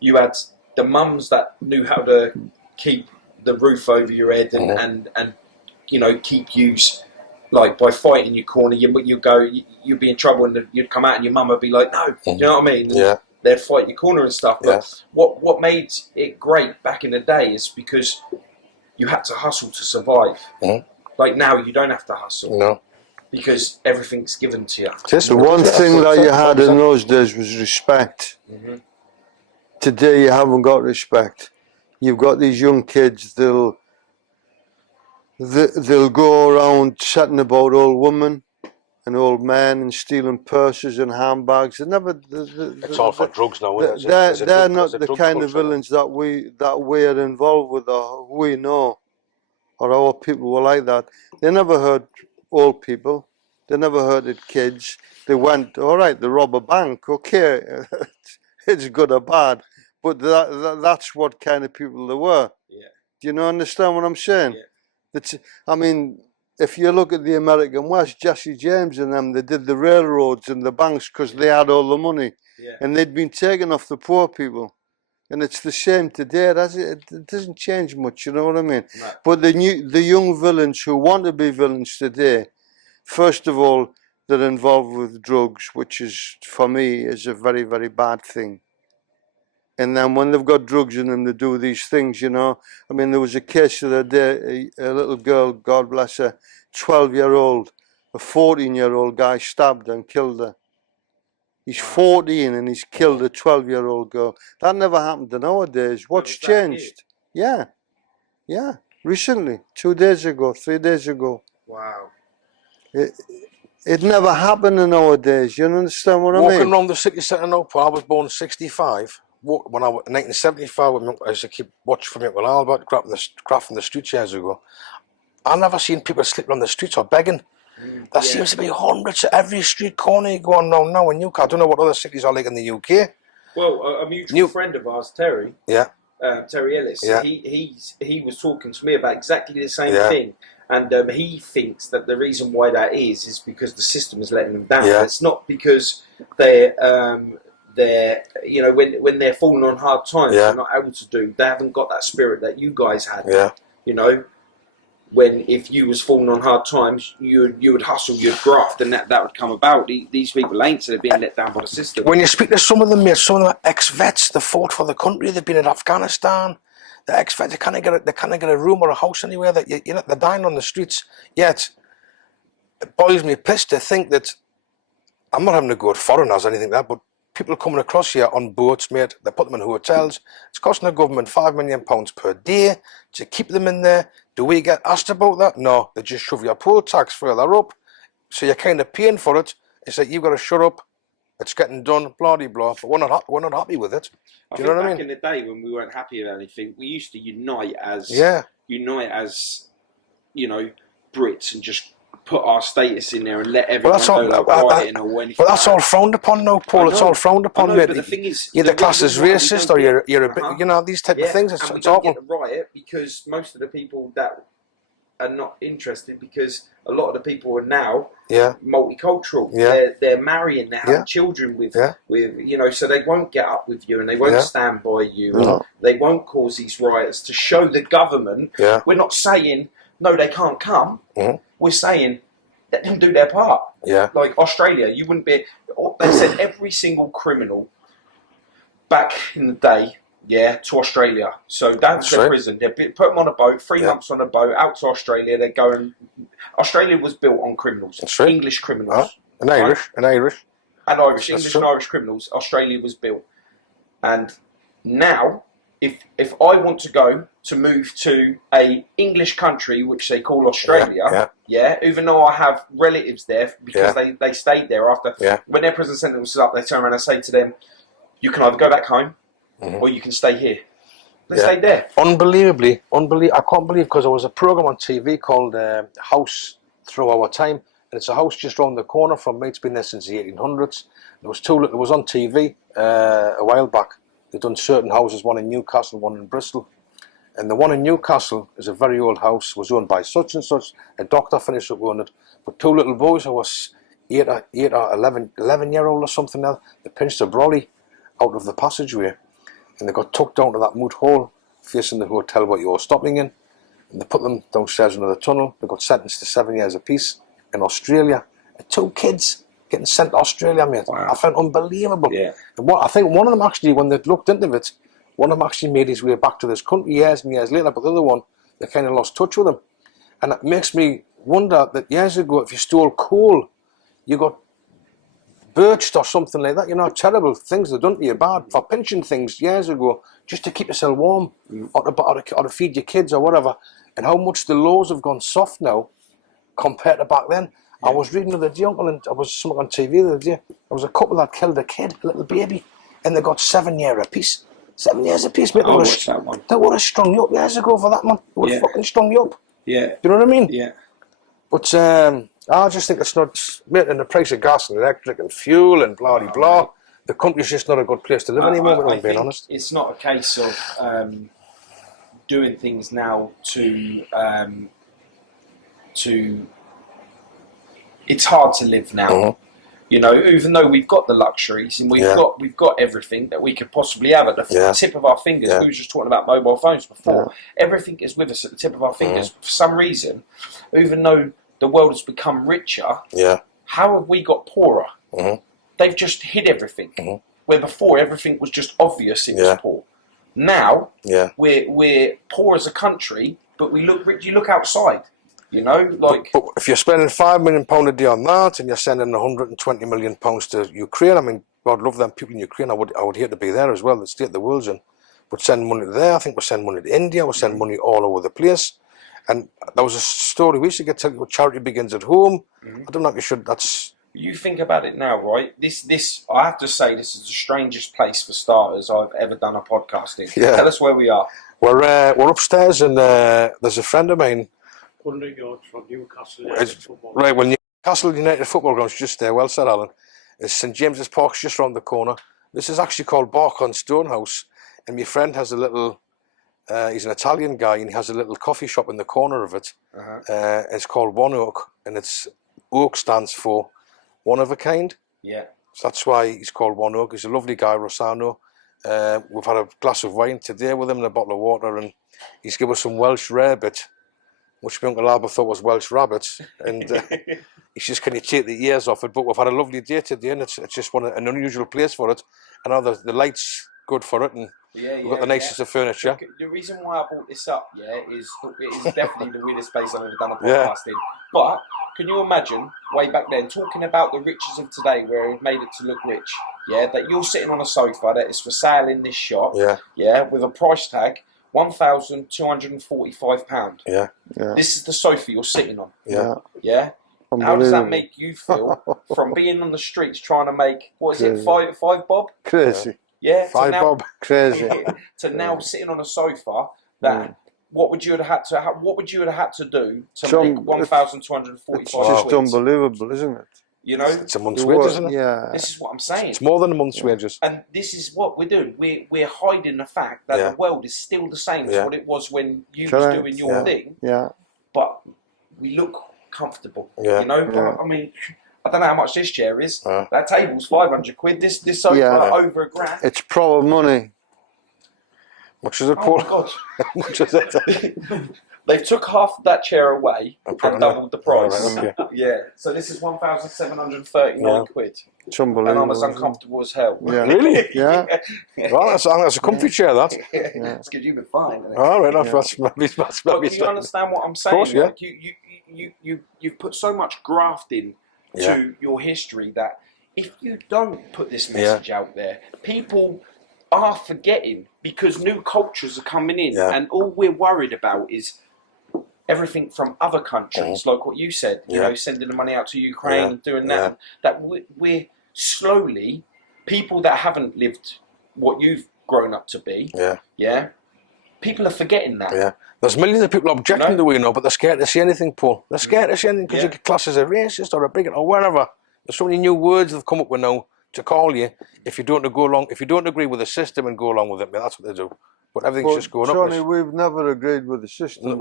you had the mums that knew how to keep the roof over your head and you know, keep you, like, by fighting your corner, you'd be in trouble, and you'd come out and your mum would be like, no, you know what I mean? Yeah. They'd fight your corner and stuff. But what made it great back in the day is because you had to hustle to survive. Like now, you don't have to hustle. No. Because everything's given to you. The one thing that you had in those days was respect. Today you haven't got respect. You've got these young kids, they'll go around chatting about old women and old men and stealing purses and handbags. It's all for drugs now. They're not the kind of villains that we are involved with, or we know, or our people were like that. They never hurt old people. They never hurted kids. They went, all right, they rob a bank. Okay, it's good or bad, but that's what kind of people they were. Yeah. Do you understand what I'm saying? Yeah. I mean, if you look at the American West, Jesse James and them, they did the railroads and the banks because they had all the money, and they'd been taken off the poor people. And it's the same today. It doesn't change much, you know what I mean? No. But the young villains who want to be villains today, first of all, they're involved with drugs, which is, for me, is a very, very bad thing. And then when they've got drugs in them, they do these things, you know. I mean, there was a case the other day, a little girl, God bless her, 12-year-old, a 14-year-old guy stabbed her and killed her. He's 14 and he's killed a 12-year-old girl. That never happened nowadays. What's changed? Yeah. Recently, 2 days ago, 3 days ago. Wow. It never happened nowadays. You understand what I mean? Walking around the city centre now, Paul, I was born in 65. When I was in 1975, I used to keep watching from Uncle Albert, crafting the streets years ago. I've never seen people sleeping on the streets or begging. There seems to be hundreds at every street corner you go on round now in Newcastle. I don't know what other cities are like in the UK. Well, a mutual friend of ours, Terry. Yeah. Terry Ellis. Yeah. He was talking to me about exactly the same thing, and he thinks that the reason why that is because the system is letting them down. Yeah. It's not because they're you know, when they're falling on hard times, they're not able to do. They haven't got that spirit that you guys had. Yeah. You know. When if you was falling on hard times, you would hustle, you'd graft, and that would come about. These people ain't, so they're being let down by the system. When you speak to some of them, some of them are ex-vets. They fought for the country. They've been in Afghanistan. They're ex-vets. They can't get a room or a house anywhere. That you know, they're dying on the streets. Yet it boils me piss to think that I'm not having to go at foreigners or anything like that, but people coming across here on boats, mate. They put them in hotels. It's costing the government £5 million per day to keep them in there. Do we get asked about that? No, they just shove your poll tax further up. So you're kind of paying for it. It's like, you've got to shut up. It's getting done, blah, blah, blah. But we're not happy with it. Do you know what I mean? Back in the day when we weren't happy with anything, we used to unite as, you know, Brits and just put our status in there and let everyone know rioting or anything. But that's all frowned upon now, Paul. It's all frowned upon. But the thing is, you're the class as racist, or you're a bit, you know, these type of things. It's awful. Get the riot because most of the people that are not interested, because a lot of the people are now multicultural. They're marrying, they're having children with you know, so they won't get up with you and they won't stand by you. And they won't cause these riots to show the government. We're not saying no, they can't come. We're saying let them do their part. Like Australia, you wouldn't be. They said every single criminal back in the day, to Australia. So that's their prison. They put them on a boat, 3 months on a boat, out to Australia. They're going. Australia was built on criminals, English criminals, and Irish, English and Irish criminals. Australia was built, and now. If I want to move to a English country, which they call Australia, even though I have relatives there because they stayed there after, when their prison sentence was up, they turn around and say to them, you can either go back home or you can stay here. They stayed there. Unbelievably. I can't believe, because there was a program on TV called House Through Our Time, and it's a house just round the corner from me. It's been there since the 1800s. It was on TV a while back. They've done certain houses, one in Newcastle, one in Bristol. And the one in Newcastle is a very old house, was owned by such and such. A doctor finished up owning it. But two little boys who was 8 or 11-year-old or something now, they pinched a brolly out of the passageway. and they got tucked down to that mud hole facing the hotel where you were stopping in, and they put them downstairs into the tunnel. They got sentenced to 7 years apiece. In Australia, 2 kids getting sent to Australia, mate. Wow. I found unbelievable. Yeah. And I think one of them actually, when they looked into it, one of them actually made his way back to this country years and years later, but the other one, they kind of lost touch with him. And it makes me wonder that years ago, if you stole coal, you got birched or something like that. You know, terrible things they've done to you bad for pinching things years ago, just to keep yourself warm or to feed your kids or whatever. And how much the laws have gone soft now compared to back then. I was reading the other day, Uncle, and I was something on TV the other day. There was a couple that killed a kid, a little baby, and they got 7 years apiece. 7 years apiece, mate. They would have strung you up years ago for that, man. They would have fucking strung you up. Yeah. Do you know what I mean? Yeah. But I just think it's not, mate, and the price of gas and electric and fuel and blah blah blah. The country's just not a good place to live anymore, I'm being honest. It's not a case of doing things now to it's hard to live now. You know, even though we've got the luxuries and we've got everything that we could possibly have at the tip of our fingers. We were just talking about mobile phones before. Everything is with us at the tip of our fingers. For some reason, even though the world has become richer, how have we got poorer? They've just hid everything. Where before everything was just obvious it was poor. Now we're poor as a country, but we look rich. You look outside. You know, like. But if you're spending £5 million a day on that, and you're sending £120 million to Ukraine, I mean, God love them people in Ukraine. I would hate to be there as well. The state the world's in. But send money there. I think we send money to India. We send money all over the place. And there was a story we used to get tell you, charity begins at home. I don't know if you should. That's. You think about it now, right? This I have to say, this is the strangest place for starters I've ever done a podcast in. Tell us where we are. We're upstairs, and there's a friend of mine. 100 yards from Newcastle United football. Right, well, Newcastle United football ground's just there. Well said, Alan. It's St James's Park's just round the corner. This is actually called Bark on Stonehouse, and my friend has a little. He's an Italian guy, and he has a little coffee shop in the corner of it. It's called One Oak, and it's Oak stands for one of a kind. Yeah. So that's why he's called One Oak. He's a lovely guy, Rossano. We've had a glass of wine today with him and a bottle of water, and he's given us some Welsh rarebit, which my Uncle Albert thought was Welsh rabbits, and he says, "Can you take the ears off it?" But we've had a lovely day today, and it's just an unusual place for it. And now the light's good for it, and we've got the nicest of furniture. The reason why I brought this up, is it is definitely the weirdest place I've ever done a podcast in. But can you imagine way back then talking about the riches of today, where it made it to look rich? That you're sitting on a sofa that is for sale in this shop. With a price tag. £1,245. This is the sofa you're sitting on. How does that make you feel from being on the streets trying to make five bob? Crazy. Five bob. Crazy. To now sitting on a sofa that what would you have had to do to make £1,245? It's just unbelievable, isn't it? You know, it's a month's wages, isn't it? Yeah. This is what I'm saying. It's more than a month's wages. And this is what we're doing. We're hiding the fact that the world is still the same as what it was when you was doing your thing. But we look comfortable. You know, I mean, I don't know how much this chair is. That table's 500 quid. This sofa over £1,000. It's proper money. Much is it, Paul? Oh my God. Much is it? They've took half of that chair away and doubled the price. Right, okay. So this is 1,739 quid. It's unbelievable. And I'm as uncomfortable as hell. Really? Yeah. Well, that's a comfy chair, that. It's because you've been fine. All right, that's But can you understand what I'm saying? Of course, yeah. Like you've put so much graft in to your history that if you don't put this message out there, people are forgetting because new cultures are coming in, and all we're worried about is everything from other countries, like what you said, you know, sending the money out to Ukraine and doing that. That we're slowly, people that haven't lived what you've grown up to be, people are forgetting that. There's millions of people objecting to it, but they're scared to say anything, Paul. They're scared to say anything because you get classed as a racist or a bigot or whatever. There's so many new words that have come up with now to call you if you don't agree with the system and go along with it. That's what they do. But everything's just going Johnny, up. we've never agreed with the system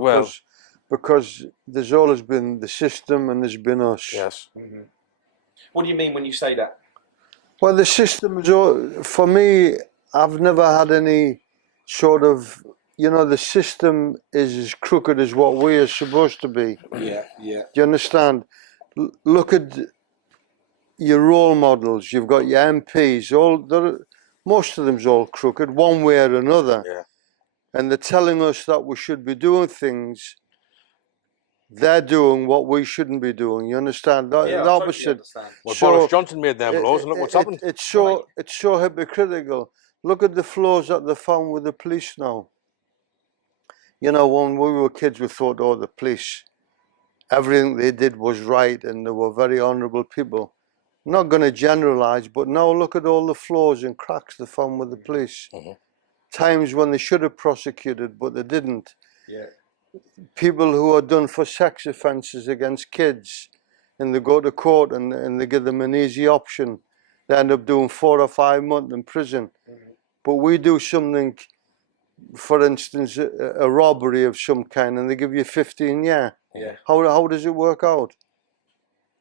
because there's always been the system and there's been us. Yes. What do you mean when you say that? Well, the system is, for me, I've never had any sort of, you know, the system is as crooked as what we are supposed to be. Yeah, yeah. Do you understand? Look at your role models. You've got your MPs. Most of them's all crooked, one way or another. Yeah. And they're telling us that we should be doing things. They're doing what we shouldn't be doing. You understand? Yeah, I totally understand. Well, Boris Johnson made them laws, and look what's happened. It's so hypocritical. Look at the flaws that they found with the police now. You know, when we were kids, we thought, oh, the police, everything they did was right, and they were very honourable people. I'm not going to generalise, but now look at all the flaws and cracks they found with the police. Times when they should have prosecuted, but they didn't. Yeah. People who are done for sex offences against kids, and they go to court and they give them an easy option. They end up doing 4 or 5 months in prison. But we do something, for instance, a robbery of some kind, and they give you 15 years. Yeah. How does it work out?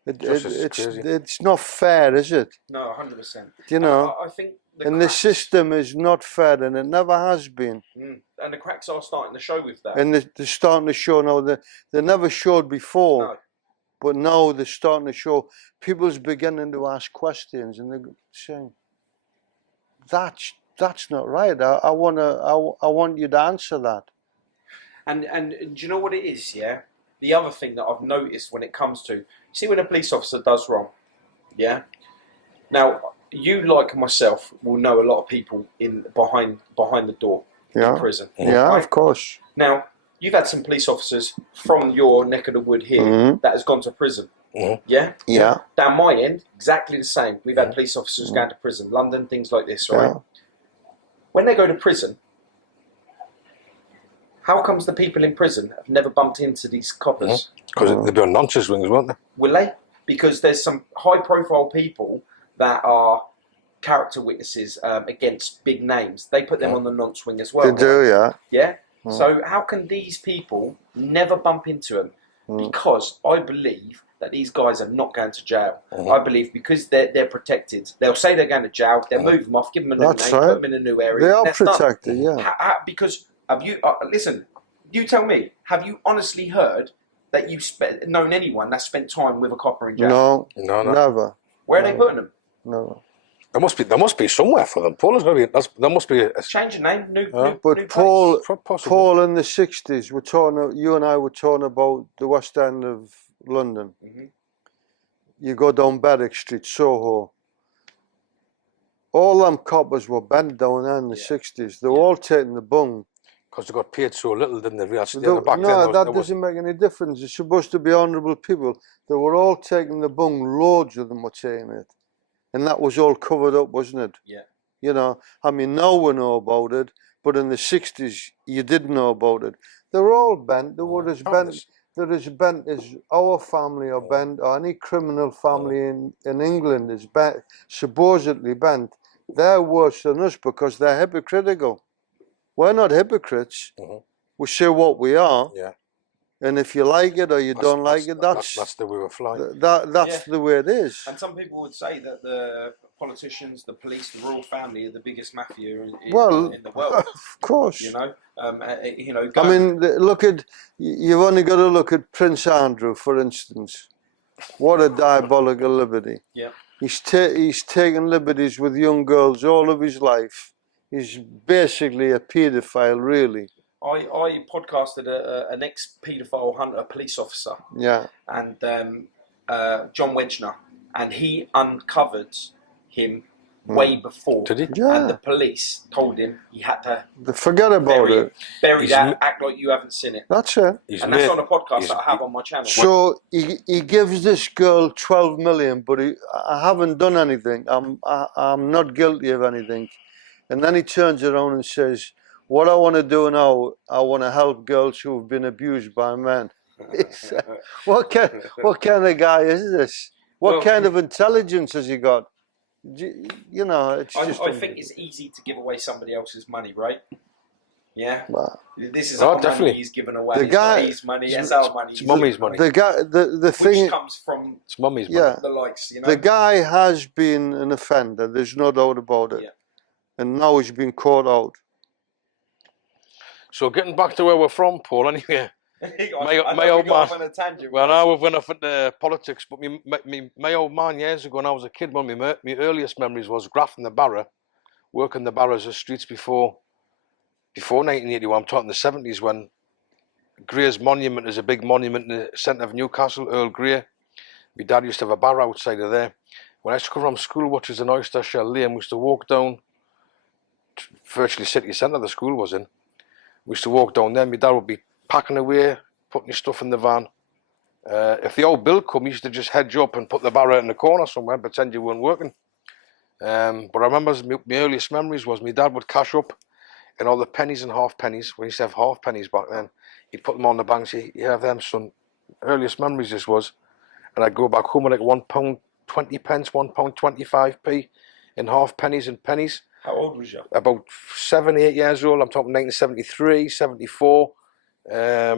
It's not fair, is it? No, 100%. You know, I think the system is not fair, and it never has been. And the cracks are starting to show with that. And they're starting to show now. They never showed before, No. but now they're starting to show. People's beginning to ask questions, and they're saying, "That's not right. I want you to answer that." And do you know what it is? Yeah. The other thing that I've noticed when it comes to, see, when a police officer does wrong, yeah. Now, you, like myself, will know a lot of people behind the door in prison. Yeah, right? of course. Now, you've had some police officers from your neck of the wood here that has gone to prison. Yeah? Yeah. Down my end, exactly the same. We've had police officers going to prison, London, things like this, right? Yeah. When they go to prison, how comes the people in prison have never bumped into these coppers? Because they're doing nonsense rings, weren't they? Will they? Because there's some high-profile people that are character witnesses against big names. They put them on the nonce swing as well. They do, yeah. Yeah? So how can these people never bump into them? Because I believe that these guys are not going to jail. I believe because they're protected. They'll say they're going to jail. They'll move them off, give them a new name, put them in a new area. They are protected, yeah. Because have you listen? You tell me. Have you honestly heard that you've known anyone that spent time with a copper in jail? No, never. Where are they putting them? No. There must be somewhere for them. Paul has got to be. There must be a Change the name. New Paul, place. Paul in the 60s, you and I were talking about the West End of London. You go down Berwick Street, Soho. All them coppers were bent down there in the 60s. They were all taking the bung. Because they got paid so little, didn't they? Back no, that doesn't make any difference. It's supposed to be honourable people. They were all taking the bung. Loads of them were taking it. And that was all covered up, wasn't it? Yeah. You know, I mean, now we know about it, but in the 60s, you didn't know about it. They were all bent. They were as bent. They're as bent as our family are bent, or any criminal family in England is bent, supposedly bent. They're worse than us because they're hypocritical. We're not hypocrites. We say what we are. Yeah. And if you like it or you don't like it, that's the way we're flying. That's the way it is. And some people would say that the politicians, the police, the royal family are the biggest mafia in the world. Of course. You know, I mean, you've only got to look at Prince Andrew, for instance. What a diabolical liberty. Yeah. He's taken liberties with young girls all of his life. He's basically a paedophile, really. I podcasted an ex-paedophile hunter, police officer. Yeah. And John Wedgner, and he uncovered him way before. Did he? Yeah. And the police told him he had to forget about it. Bury that, act like you haven't seen it. That's it. And that's on a podcast that I have on my channel. So he gives this girl 12 million, but I haven't done anything. I'm not guilty of anything. And then he turns around and says, what I want to do now, I want to help girls who have been abused by men. What kind of guy is this? What kind of intelligence has he got? You know, it's just... I think it's easy to give away somebody else's money, right? Yeah? Well, this is our money he's given away. It's not his money, it's our money. It's mummy's money. The thing... Which comes from it's mummy's money. The likes, you know? The guy has been an offender, there's no doubt about it. Yeah. and now he's been caught out. So getting back to where we're from, Paul, anyway. my old man. Well, now we've went off into politics, but my old man years ago when I was a kid, one of my earliest memories was grafting the barrow, working the barrows of streets before 1981. I'm talking the 70s when Grey's monument is a big monument in the centre of Newcastle, Earl Grey. My dad used to have a barrow outside of there. When I used to come from school, which is in Oyster Shell Lane, we used to walk down, virtually city centre the school was in. We used to walk down there, my dad would be packing away, putting his stuff in the van. If the old bill come, he used to just head you up and put the barrow in the corner somewhere and pretend you weren't working. But I remember my earliest memories was my dad would cash up and all the pennies and half pennies. We used to have half pennies back then. He'd put them on the bank and say, "You have them, son." Earliest memories this was. And I'd go back home with like £1.20, £1.25p in half pennies and pennies. How old was you? About 7, 8 years old. I'm talking 1973, 74. I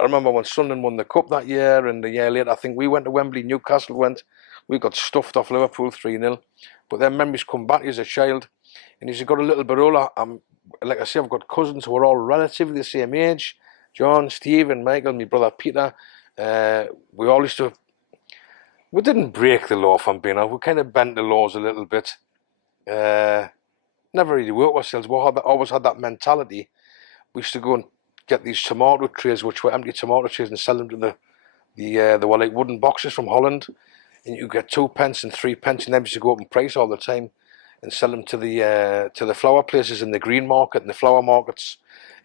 remember when Sunderland won the cup that year, and the year later, I think we went to Wembley, Newcastle went. We got stuffed off Liverpool 3-0. But then memories come back as a child. And as you got a little bit older, like I say, I've got cousins who are all relatively the same age. John, Steve, and Michael, my brother Peter. We all used to. We didn't break the law, if I'm being honest. We kind of bent the laws a little bit. Never really worked ourselves. We always had that mentality. We used to go and get these tomato trays, which were empty tomato trays, and sell them to they were like wooden boxes from Holland, and you get 2 pence and 3 pence, and them used to go up in price all the time, and sell them to the flower places in the green market and the flower markets.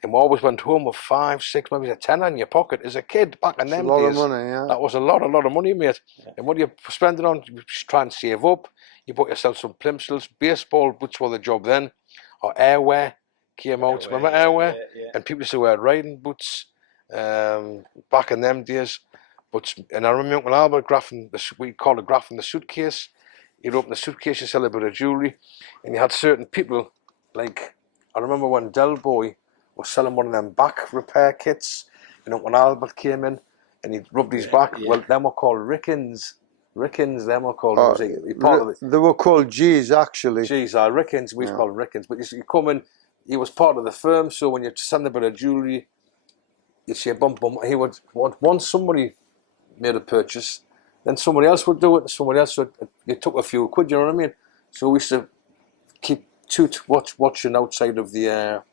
And we always went home with 5, 6, maybe a tenner in your pocket as a kid back in them days. That's a lot of money, yeah. That was a lot of money, mate. Yeah. And what do you spend it on? You try and save up. You bought yourself some plimsolls, baseball boots were the job then, or airwear came out. Remember airwear? Yeah. And people used to wear riding boots back in them days. And I remember Uncle Albert we called it graphing the suitcase. You'd open the suitcase, you sell a bit of jewellery, and you had certain people, like, I remember when Del Boy was selling one of them back repair kits, and Uncle Albert came in, and he'd rubbed his back. Yeah. Well, them were called Rickens. Them were called. They were called G's, actually. G's, Rickens. We used to call them Rickens. But you come in, he was part of the firm, so when you send a bit of jewellery, you'd say bum. He would once somebody made a purchase, then somebody else would do it, and somebody else would. It took a few quid, you know what I mean? So we used to keep watching outside of the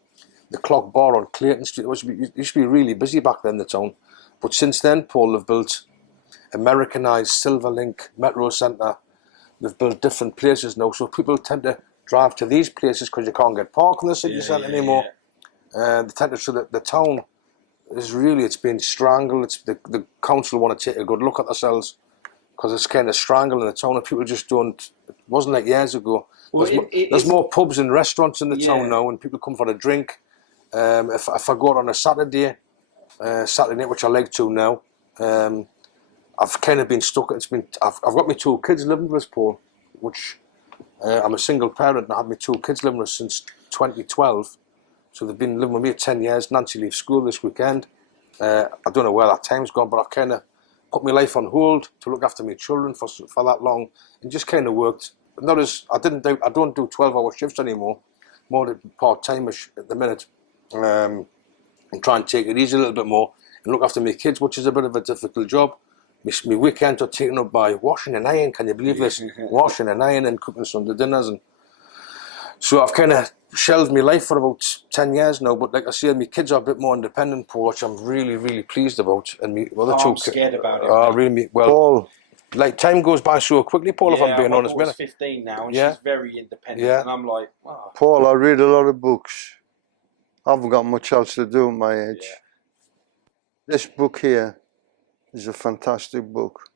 clock bar on Clayton Street. It used to be really busy back then, the town. But since then, Paul, they've built Americanized Silverlink Metro Centre. They've built different places now, so people tend to drive to these places because you can't get park in the city centre anymore. They tend to, so that the town is really, it's been strangled. It's the council want to take a good look at themselves because it's kind of strangling the town, and people just don't. It wasn't like years ago. Well, there's more pubs and restaurants in the town now, and people come for a drink. If I go out on a Saturday night, which I like to now, I've kind of been stuck. I've got my 2 kids living with us, Paul, which I'm a single parent, and I had my 2 kids living with us since 2012. So they've been living with me 10 years. Nancy leaves school this weekend. I don't know where that time's gone, but I've kind of put my life on hold to look after my children for that long, and just kind of worked. Not as I don't do 12-hour shifts anymore, more part-time-ish at the minute, and try and take it easy a little bit more and look after my kids, which is a bit of a difficult job. My weekends are taken up by washing and ironing. Can you believe this? Washing and ironing and cooking Sunday dinners, and so I've kind of shelved my life for about 10 years now. But like I say, my kids are a bit more independent, Paul, which I'm really, really pleased about. And my other 2 I'm scared about it. Really, well, Paul, like time goes by so quickly, Paul. If I'm being honest, my daughter's 15 now, and she's very independent. And I'm like, wow. Paul, I read a lot of books. I haven't got much else to do at my age. Yeah. This book here is a fantastic book.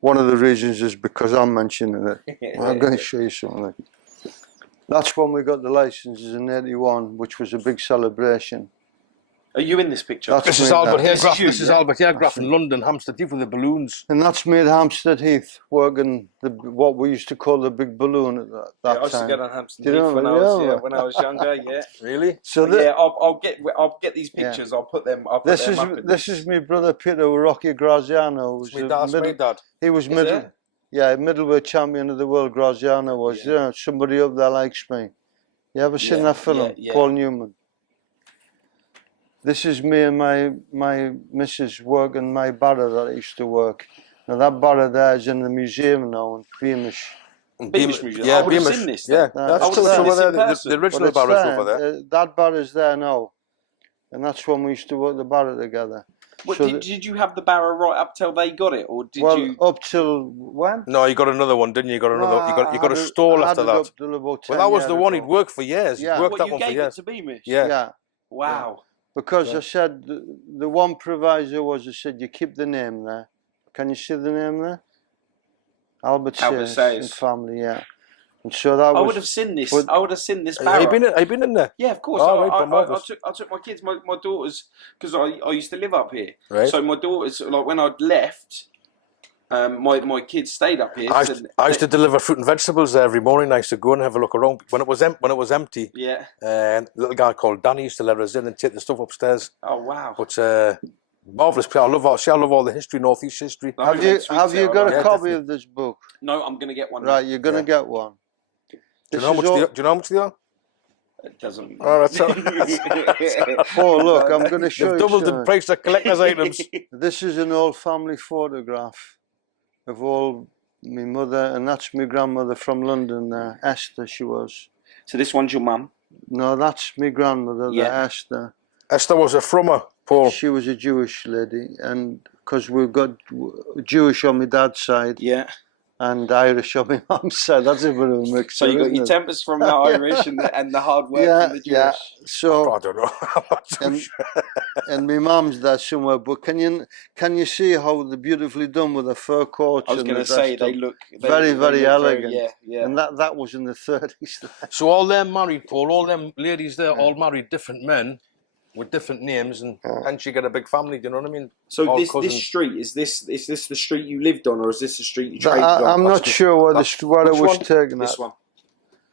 One of the reasons is because I'm mentioning it. I'm going to show you something. That's when we got the licenses in '81, which was a big celebration. Are you in this picture? This is Albert here. This is Albert here, Graf in London, Hampstead Heath with the balloons. And that's me at Hampstead Heath, working what we used to call the big balloon at that time. I used to get on Hampstead Heath when I was younger. Yeah, really. So I'll get these pictures. Yeah. I'll put them up. This is my brother Peter Rocky Graziano. My dad. He was middleweight champion of the world. Graziano was. Yeah. Somebody up there likes me. You ever seen that film, Paul Newman? This is me and my missus working my barrow that I used to work. Now that barrow there is in the museum now in Beamish. Beamish Museum. Yeah, I would have Beamish. seen this. Yeah, that's still over there. The original barrow's over there. That barrow's there now, and that's when we used to work the barrow together. What, so did you have the barrow right up till they got it, or did you? Up till when? No, you got another one, didn't you? You got another. You got a stall after that. Well, that was the one he'd worked for years. Yeah. He'd worked that one for years. You gave it to Beamish. Yeah. Wow. Because I said the one proviso was I said you keep the name there. Can you see the name there? Albert Sayers and family, yeah. And so that I would have seen this. I would have seen this barrow. Have you been in there? Yeah, of course. I took my kids, my daughters, because I used to live up here. Right. So my daughters, like when I'd left, my kids stayed up here. I used to deliver fruit and vegetables there every morning. I used to go and have a look around when it was empty. Yeah. And a little guy called Danny used to let us in and take the stuff upstairs. Oh wow! But marvelous place. I love all the history, Northeast history. Have you got a copy of this book? No, I'm going to get one. Right, you're going to get one. Do you know how much they are? It doesn't. Oh, that's all. Oh, look, I'm going to show you. They've doubled the price of collector's items. This is an old family photograph of all my mother, and that's my grandmother from London, Esther, she was. So this one's your mum? No, that's my grandmother, Esther. Esther was a frummer, Paul. She was a Jewish lady, and because we've got Jewish on my dad's side. Yeah. And Irish on my mum's side. That's a bit of a mix. So you got your tempers from the Irish and the hard work from the Jewish. Yeah. So I don't know. I'm not so sure. And my mum's there somewhere. But can you see how they're beautifully done with the fur coats? I was going to say they look very elegant. Yeah. And that was in the 30s. So all them married, Paul. All them ladies there, all married different men with different names, and hence you get a big family. Do you know what I mean? So this street is this the street you lived on, or is this the street you traded on? I'm not sure where it was taken. This one.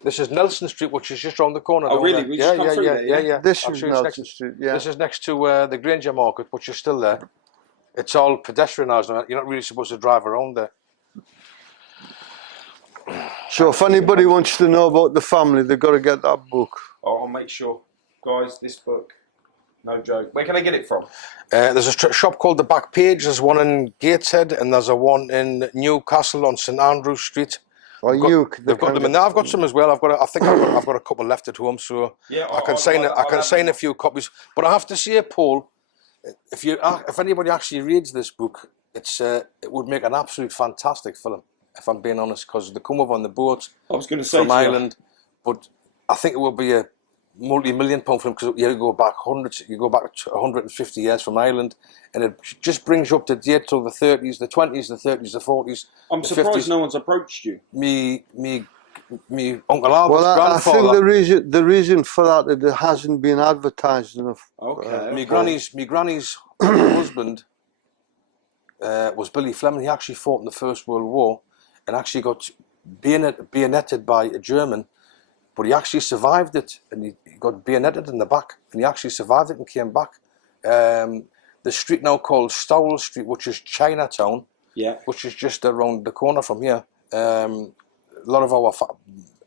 This is Nelson Street, which is just around the corner. Oh, really? We just come through there, yeah. This is Nelson Street. Yeah. This is next to the Granger Market, which is still there. It's all pedestrianised. You're not really supposed to drive around there. So if anybody wants to know about the family, they've got to get that book. Oh, I'll make sure, guys. This book. No joke. Where can I get it from? There's a shop called The Back Page. There's one in Gateshead, and there's a one in Newcastle on St Andrews Street. They've got them in there. I've got some as well. I've got a couple left at home, so yeah, I can sign a few copies. But I have to say, Paul, if anybody actually reads this book, it would make an absolute fantastic film. If I'm being honest, because they come over on the boat. I was going to say from Ireland, but I think it will be a multi-million-pound film because you go back 150 years from Ireland, and it just brings you up to date till the 30s, the 20s, the 30s, the 40s. I'm surprised 50s. No one's approached you. Me Uncle Albert's grandfather. I think the reason for that it hasn't been advertised enough. Okay. Me granny's husband was Billy Fleming. He actually fought in the First World War and actually got bayoneted by a German. But he actually survived it, and he got bayoneted in the back, and he actually survived it and came back. The street now called Stowell Street, which is Chinatown, which is just around the corner from here. A lot of our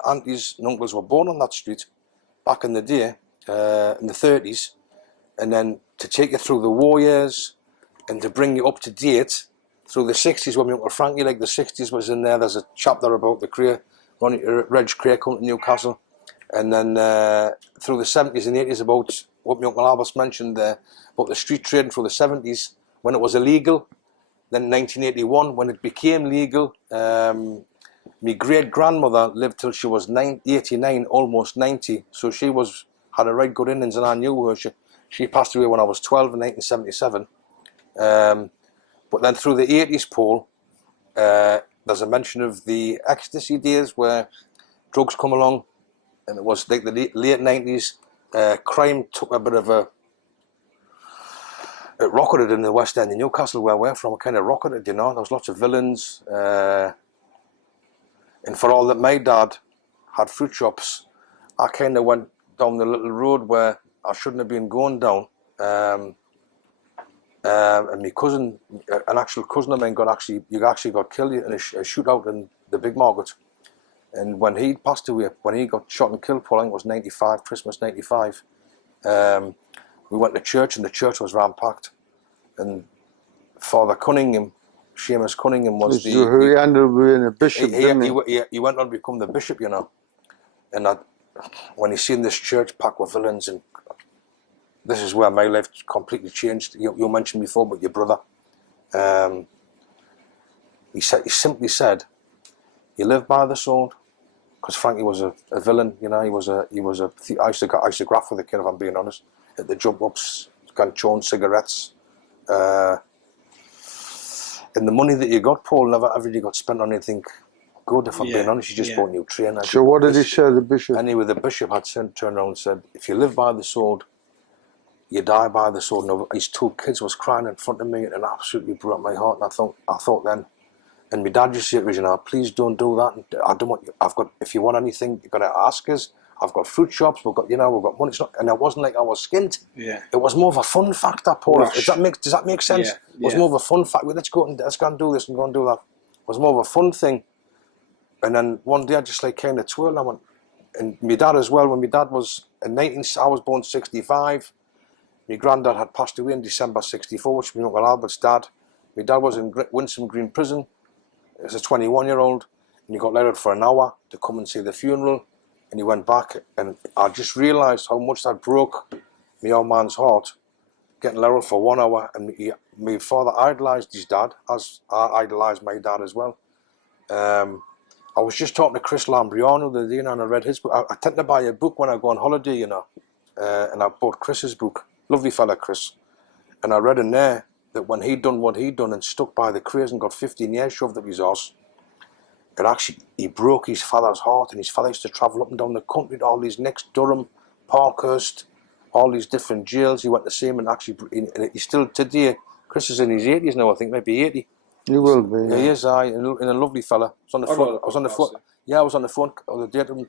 aunties and uncles were born on that street back in the day, in the 30s. And then to take you through the war years and to bring you up to date through the 60s, when my Uncle Frankie, like the 60s was in there, there's a chapter about the career. Reg Cray coming to Newcastle, and then through the 70s and 80s about what my Uncle Albert mentioned there about the street trading through the 70s when it was illegal, then 1981 when it became legal. My great grandmother lived till she was 89, almost 90, so she had a right good innings, and I knew her. She passed away when I was 12 in 1977. But then through the 80s, Paul, there's a mention of the ecstasy days where drugs come along, and it was like the late 90s. Crime took a bit of it rocketed in the West End in Newcastle, where we're from. It kind of rocketed, you know. There was lots of villains. And for all that my dad had fruit shops, I kind of went down the little road where I shouldn't have been going down. And my cousin, an actual cousin of mine, got killed in a shootout in the Big Market. And when he passed away, when he got shot and killed, Paul, I think it was 95, Christmas 95, we went to church and the church was ram-packed. And Father Cunningham, Seamus Cunningham was he ended up being a bishop, didn't he? He went on to become the bishop, you know. And when he seen this church packed with villains, and this is where my life completely changed. You mentioned before about your brother. He simply said, "You live by the sword," because Frankie was a villain. You know, he was a thief. I used to graft with the kid, if I'm being honest, at the jump ups, canchon cigarettes. And the money that you got, Paul, never really got spent on anything good, if I'm being honest. You just bought new trainers. So what did he say, the bishop? Anyway, the bishop had turned around and said, "If you live by the sword, you die by the sword." And his two kids was crying in front of me, and it absolutely broke my heart. And I thought then, and my dad used to say, "You know, please don't do that. And I don't want you. If you want anything, you've got to ask us. I've got fruit shops. We've got money." It's not, and it wasn't like I was skint. Yeah. It was more of a fun factor, Paul. Does that make sense? Yeah. It was more of a fun factor. Let's go and do this and go and do that. It was more of a fun thing. And then one day I just like kind of twirled. I went, and my dad as well. When my dad was in I was born 65. My granddad had passed away in December 64, which was my Uncle Albert's dad. My dad was in Winsome Green Prison as a 21-year-old, and he got let out for an hour to come and see the funeral. And he went back, and I just realised how much that broke my old man's heart, getting let out for 1 hour. And my father idolised his dad, as I idolised my dad as well. I was just talking to Chris Lambriano the other day, and I read his book. I tend to buy a book when I go on holiday, you know, and I bought Chris's book. Lovely fella, Chris. And I read in there that when he'd done what he'd done and stuck by the craze and got 15 years shoved up his arse, he broke his father's heart, and his father used to travel up and down the country to all these next Durham, Parkhurst, all these different jails. He went to see him, and actually, he's still today. Chris is in his 80s now, I think, maybe 80. He will be. Yeah, he is. And a lovely fella. I was on the phone. Yeah, I was on the phone the day to him,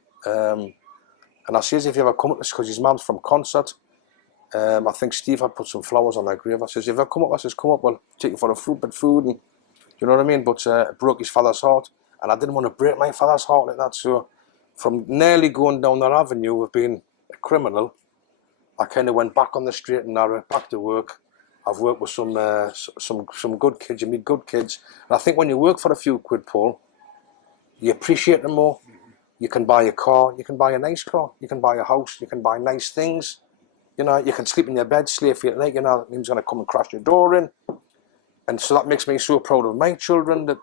and I says, "If you ever come up," because his mum's from Concert. I think Steve had put some flowers on their grave. I says, "If you ever come up," I says, "come up, we'll take you for a food, and you know what I mean." But it broke his father's heart. And I didn't want to break my father's heart like that. So from nearly going down that avenue of being a criminal, I kind of went back on the straight and narrow, back to work. I've worked with some good kids. You meet good kids. And I think when you work for a few quid, Paul, you appreciate them more. You can buy a car. You can buy a nice car. You can buy a house. You can buy nice things. You know, you can sleep in your bed, slave for your night. You know, he's going to come and crash your door in. And so that makes me so proud of my children that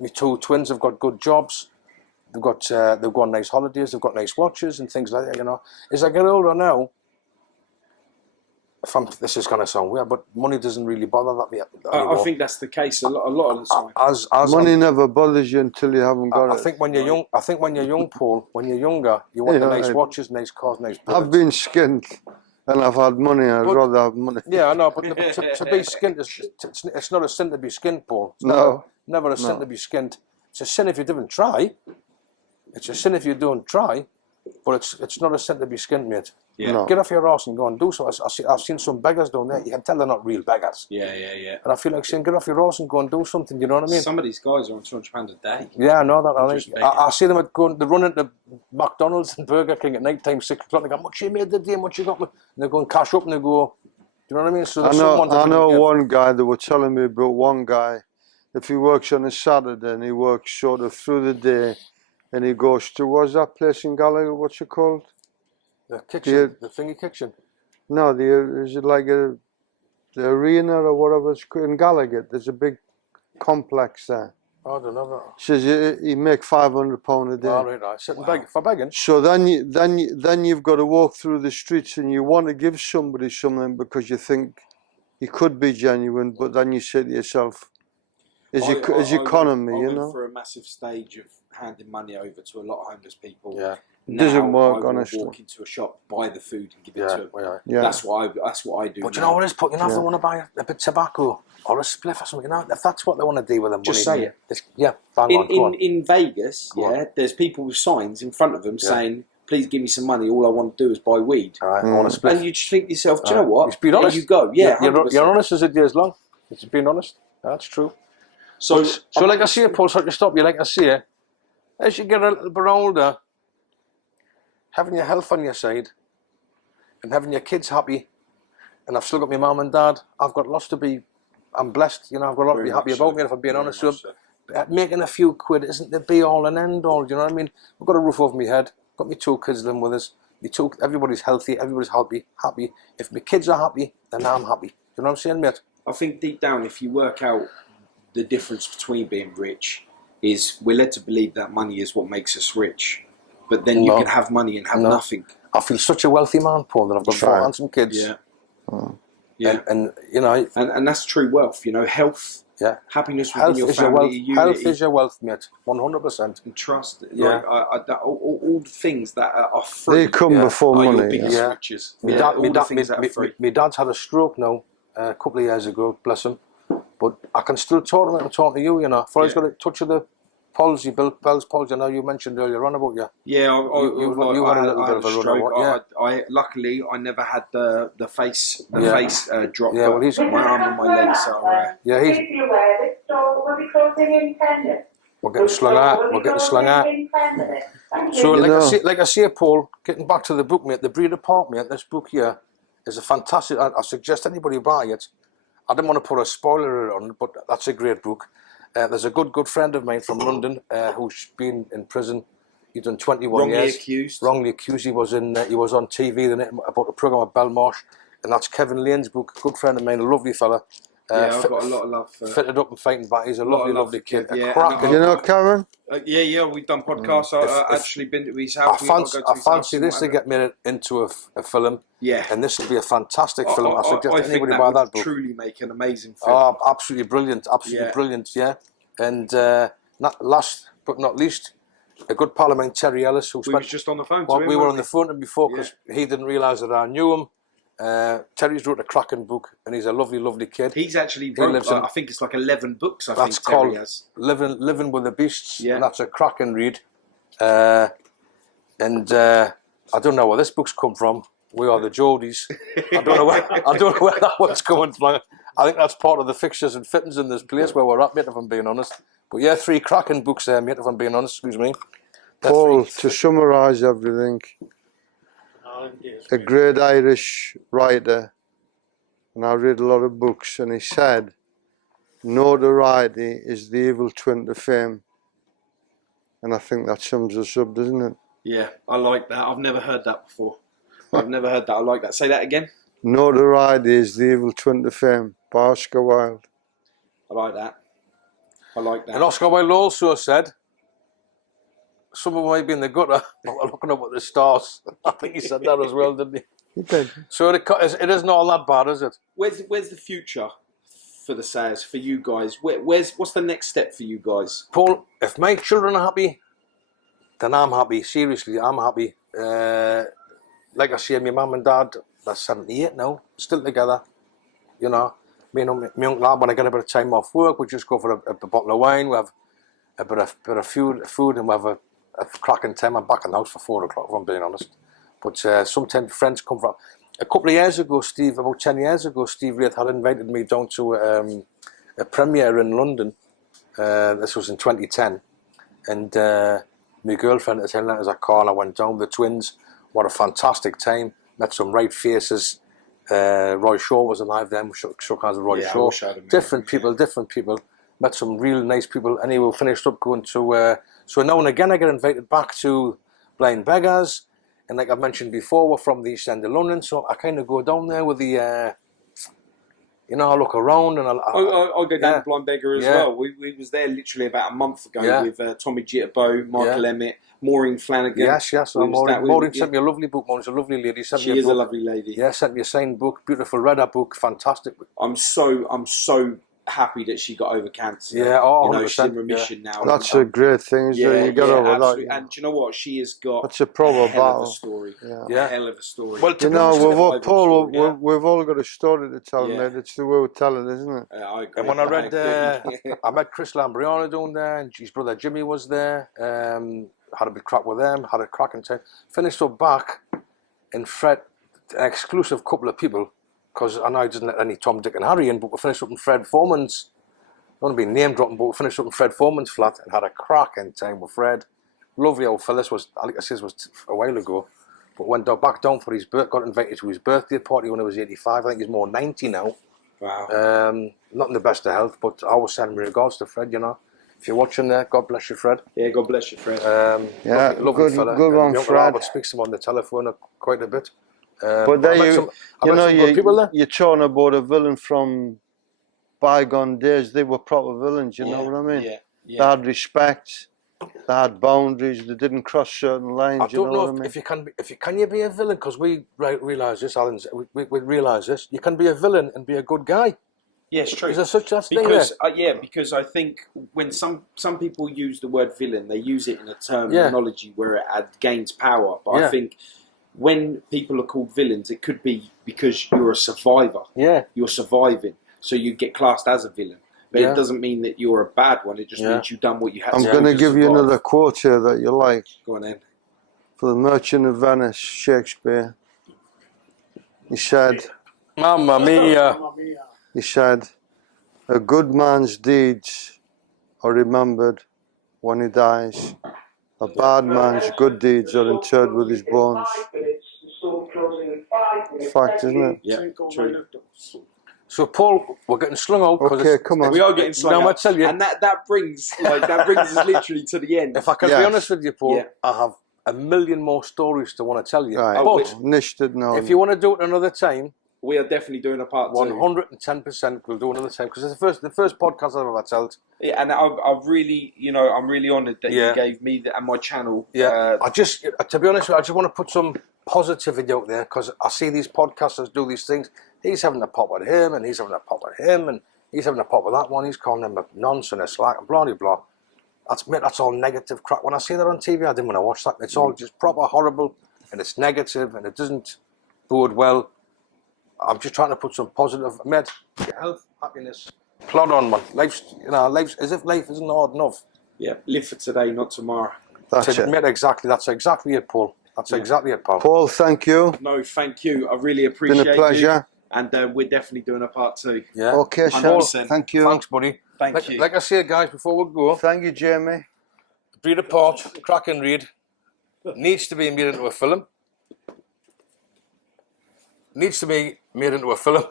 my two twins have got good jobs. They've gone on nice holidays. They've got nice watches and things like that. You know, as I get older now, this is going to sound weird, but money doesn't really bother me anymore. I think that's the case a lot of the time. Money never bothers you until you haven't got it. I think when you're young, Paul, when you're younger, you want the nice watches, nice cars, nice bullets. I've been skint, and I've had money. I'd rather have money. Yeah, I know, but to be skint, it's not a sin to be skint, Paul. Never a sin to be skint. It's a sin if you didn't try. It's a sin if you don't try, but it's not a sin to be skint, mate. Yeah. No. Get off your arse and go and do so. I've seen some beggars down there. You can tell they're not real beggars. Yeah. And I feel like saying, get off your arse and go and do something. You know what I mean? Some of these guys are on £200 a day. Yeah, I know that. I see them they run into McDonald's and Burger King at night time, 6 o'clock. They go, "How much you made the day? How much you got?" And they go and cash up and they go. Do you know what I mean? So I know one guy. They were telling me about one guy. If he works on a Saturday and he works sort of through the day, and he goes to, what's that place in Gallagher? What's it called? The kitchen, the thingy kitchen. No, is it like the arena or whatever it's called in Gallagher? There's a big complex there. I don't know that. Says you make £500 a day. Oh, right. Sitting for begging. So then you've got to walk through the streets and you want to give somebody something because you think he could be genuine, but then you say to yourself, is economy, you know? I went for a massive stage of handing money over to a lot of homeless people. Yeah. It doesn't work, I honestly. walk into a shop, buy the food, and give it to them. Yeah. That's what I do. But you know what it is, Put? You know, if they want to buy a bit of tobacco or a spliff or something, you know, if that's what they want to do with their money, Just say it. Bang on. In Vegas, there's people with signs in front of them saying, "Please give me some money. All I want to do is buy weed." All right, I want a spliff. And you just think to yourself, "Do you know what? Just be honest. There you go. Yeah, you're honest as a day is long. It's being honest. That's true. So like I say, Paul, sorry to stop you. Like I say, as you get a little bit older, having your health on your side and having your kids happy, and I've still got my mum and dad, I've got lots to be, I'm blessed, you know, I've got a lot to be happy about me, if I'm being honest. So making a few quid isn't the be all and end all, you know what I mean? I've got a roof over my head, got my 2 kids living with us, everybody's healthy, everybody's happy. If my kids are happy, then I'm happy. You know what I'm saying, mate? I think deep down, if you work out the difference between being rich, is we're led to believe that money is what makes us rich. But then you can have money and have nothing. I feel such a wealthy man, Paul, that I've got 4 handsome kids. Yeah. Yeah. And you know... And that's true wealth, you know, health, happiness within your family, unity. Health is your wealth, mate, 100%. And trust, like, all the things that are free. They come before money. Your biggest riches. My dad's had a stroke now, a couple of years ago, bless him. But I can still talk to him and talk to you, you know. Before he's got a touch of the palsy, Bell's palsy, I know you mentioned earlier on about you. Yeah, you had a little bit of a run. Luckily, I never had the face drop. Yeah, well, he's my arm and my leg, so yeah, he's. We're getting slung out. So, like I say, Paul, getting back to the book, mate, The Breed Apart, mate, this book here is a fantastic. I suggest anybody buy it. I didn't want to put a spoiler on it, but that's a great book. There's a good friend of mine from London who's been in prison. He's done 21 years. Wrongly accused. He was on TV about a programme at Belmarsh, and that's Kevin Lane's book. Good friend of mine, a lovely fella. I've got a lot of love for... Fitted up and fighting back. He's a lovely kid. Yeah, you know Karen? We've done podcasts. I've actually been to his house. I fancy this to get made into a film. Yeah. And this would be a fantic film. I suggest anybody buy that book. Truly make an amazing film. Oh, absolutely brilliant. Brilliant, yeah. And not last but not least, a good pal of mine, Terry Ellis, who we was just on the phone to him. We were on the phone to him before because he didn't realise that I knew him. Terry's wrote a cracking book, and he's a lovely kid. He's actually wrote, I think it's like 11 books. That's Terry has. Living with the Beasts. Yeah. And that's a cracking read. I don't know where this book's come from. We are the Geordies. I don't know where that one's coming from. I think that's part of the fixtures and fittings in this place where we're at, mate, if I'm being honest. But yeah, 3 cracking books there, mate, if I'm being honest. Excuse me. Paul, to summarise everything, a great Irish writer, and I read a lot of books, and he said, notoriety is the evil twin to fame. And I think that sums us up, doesn't it? Yeah, I like that. I've never heard that before. I like that. Say that again. Notoriety is the evil twin to fame, by Oscar Wilde. I like that. And Oscar Wilde also said, someone might be in the gutter, but we're looking up at the stars. I think he said that as well, didn't he? He did. So it isn't all that bad, is it? Where's the future for the Sayers, for you guys? What's the next step for you guys? Paul, if my children are happy, then I'm happy. Seriously, I'm happy. Like I say, my mum and dad, they're 78 now, still together. You know, me and my uncle, when I get a bit of time off work, we just go for a bottle of wine, we have a bit of food, and we have a cracking time. I'm back in the house for 4 o'clock, if I'm being honest. But sometimes friends come from... A couple of years ago, about 10 years ago, Steve Wraith had invited me down to a premiere in London. This was in 2010. And my girlfriend at the time, as a car, and I went down with the twins. What a fantastic time. Met some right faces. Roy Shaw was alive then. Shook hands with Roy Shaw. Different people. Met some real nice people. Anyway, we finished up going to... so now and again I get invited back to Blind Beggars. And like I mentioned before, we're from the East End of London. So I kind of go down there with the... I look around and I'll go down to Blind Beggar as well. We was there literally about a month ago with Tommy Jitterbow, Michael Emmett, Maureen Flanagan. Yes. Maureen sent me a lovely book. Maureen's a lovely lady. She is a lovely lady. Yeah, sent me a signed book, beautiful Redder book, fantastic. I'm so happy that she got over cancer. Yeah, she's in remission now. That's a great thing. You got over that. And do you know what? She has got. That's a proper battle. Story. A hell of a story. Well, Paul, we've all got a story to tell, mate. It's the way we tell it, isn't it? I agree. And when I read, I met Chris Lambriano down there, and his brother Jimmy was there. Had a big crack with them. Had a cracking time. Finished up back, and Fred, an exclusive couple of people. Because I know I didn't let any Tom, Dick and Harry in, but we finished up in Fred Foreman's, I don't want to be name dropping, but we finished up in Fred Foreman's flat and had a cracking time with Fred. lovely old fella. This was, like I said, was a while ago. But went back down for his got invited to his birthday party when he was 85. I think he's more 90 now. Wow. Not in the best of health, but I was sending regards to Fred, you know. If you're watching there, God bless you, Fred. Yeah, God bless you, Fred. Lovely fella. Good one, Uncle Fred. Albert speaks to him on the telephone quite a bit. But there you're talking about a villain from bygone days. They were proper villains, you know what I mean? Yeah. They had respect, they had boundaries, they didn't cross certain lines. I don't know what I mean? if you can be a villain, because we realise this, Alan. We realise this. You can be a villain and be a good guy. Yes, true. Is there such a thing? Because I think when some people use the word villain, they use it in a terminology where it gains power. But I think when people are called villains, it could be because you're a survivor. Yeah. You're surviving, so you get classed as a villain. But it doesn't mean that you're a bad one. It just means you've done what you had to do. I'm going to give you another quote here that you like. Go on then. For the Merchant of Venice, Shakespeare. He said, Mamma mia. He said, a good man's deeds are remembered when he dies. A bad man's good deeds are interred with his bones. Fact, isn't it? Yeah, true. So, Paul, we're getting slung out. Okay, come on. We are getting slung out. I tell you. And that brings us literally to the end. If I can be honest with you, Paul, I have a million more stories to want to tell you. Right. But if you want to do it another time, we are definitely doing a part 2. 110% we'll do another time, because it's the first podcast I've ever told. Yeah, and I've really, I'm really honoured that you gave me and my channel. Yeah, to be honest with you, I just want to put some positivity out there, because I see these podcasters do these things. He's having a pop at him, and he's having a pop at him, and he's having a pop at that one. He's calling him a nonsense, a slack, blah, blah, blah. That's all negative crap. When I see that on TV, I didn't want to watch that. It's all just proper horrible, and it's negative, and it doesn't bode well. I'm just trying to put some positive, mate. Health, happiness. Plod on, man. Life's as if life isn't hard enough. Yeah, live for today, not tomorrow. That's it. Mate, exactly. That's exactly it, Paul. That's exactly it, Paul. Paul, thank you. No, thank you. I really appreciate it. Been a pleasure. And we're definitely doing a part 2. Yeah. Okay, Sean. Thank you. Thanks, buddy. Thank you. Like I say, guys, before we go, Thank you, Jamie. Breed Apart, crack and read. Needs to be made into a film. Needs to be made into a film,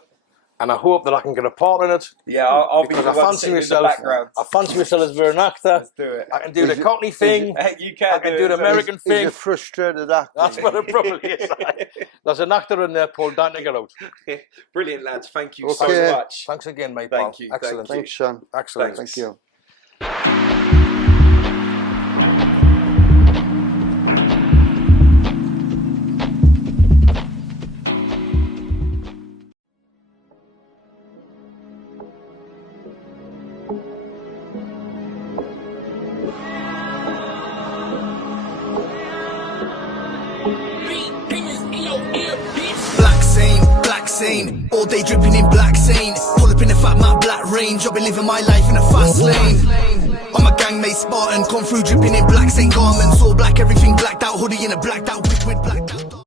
and I hope that I can get a part in it. Yeah, I'll be the one sitting in the background. I fancy myself as an actor. Let's do it. I can do the Cockney thing. You can. I can do the American thing. He's a frustrated actor. That's what it probably is. There's an actor in there, Paul, down to get out. Brilliant, lads. Thank you Okay. so much. Thanks again, mate. Thank you. Excellent. Thanks, Sean. Excellent. Thanks. Thank you. Black scene, all day dripping in black scene. Pull up in the fat my black range. I've been living my life in a fast lane. I'm a gang mate Spartan, come through dripping in black Saint garments. All black, everything blacked out, hoodie in a blacked out, liquid blacked out.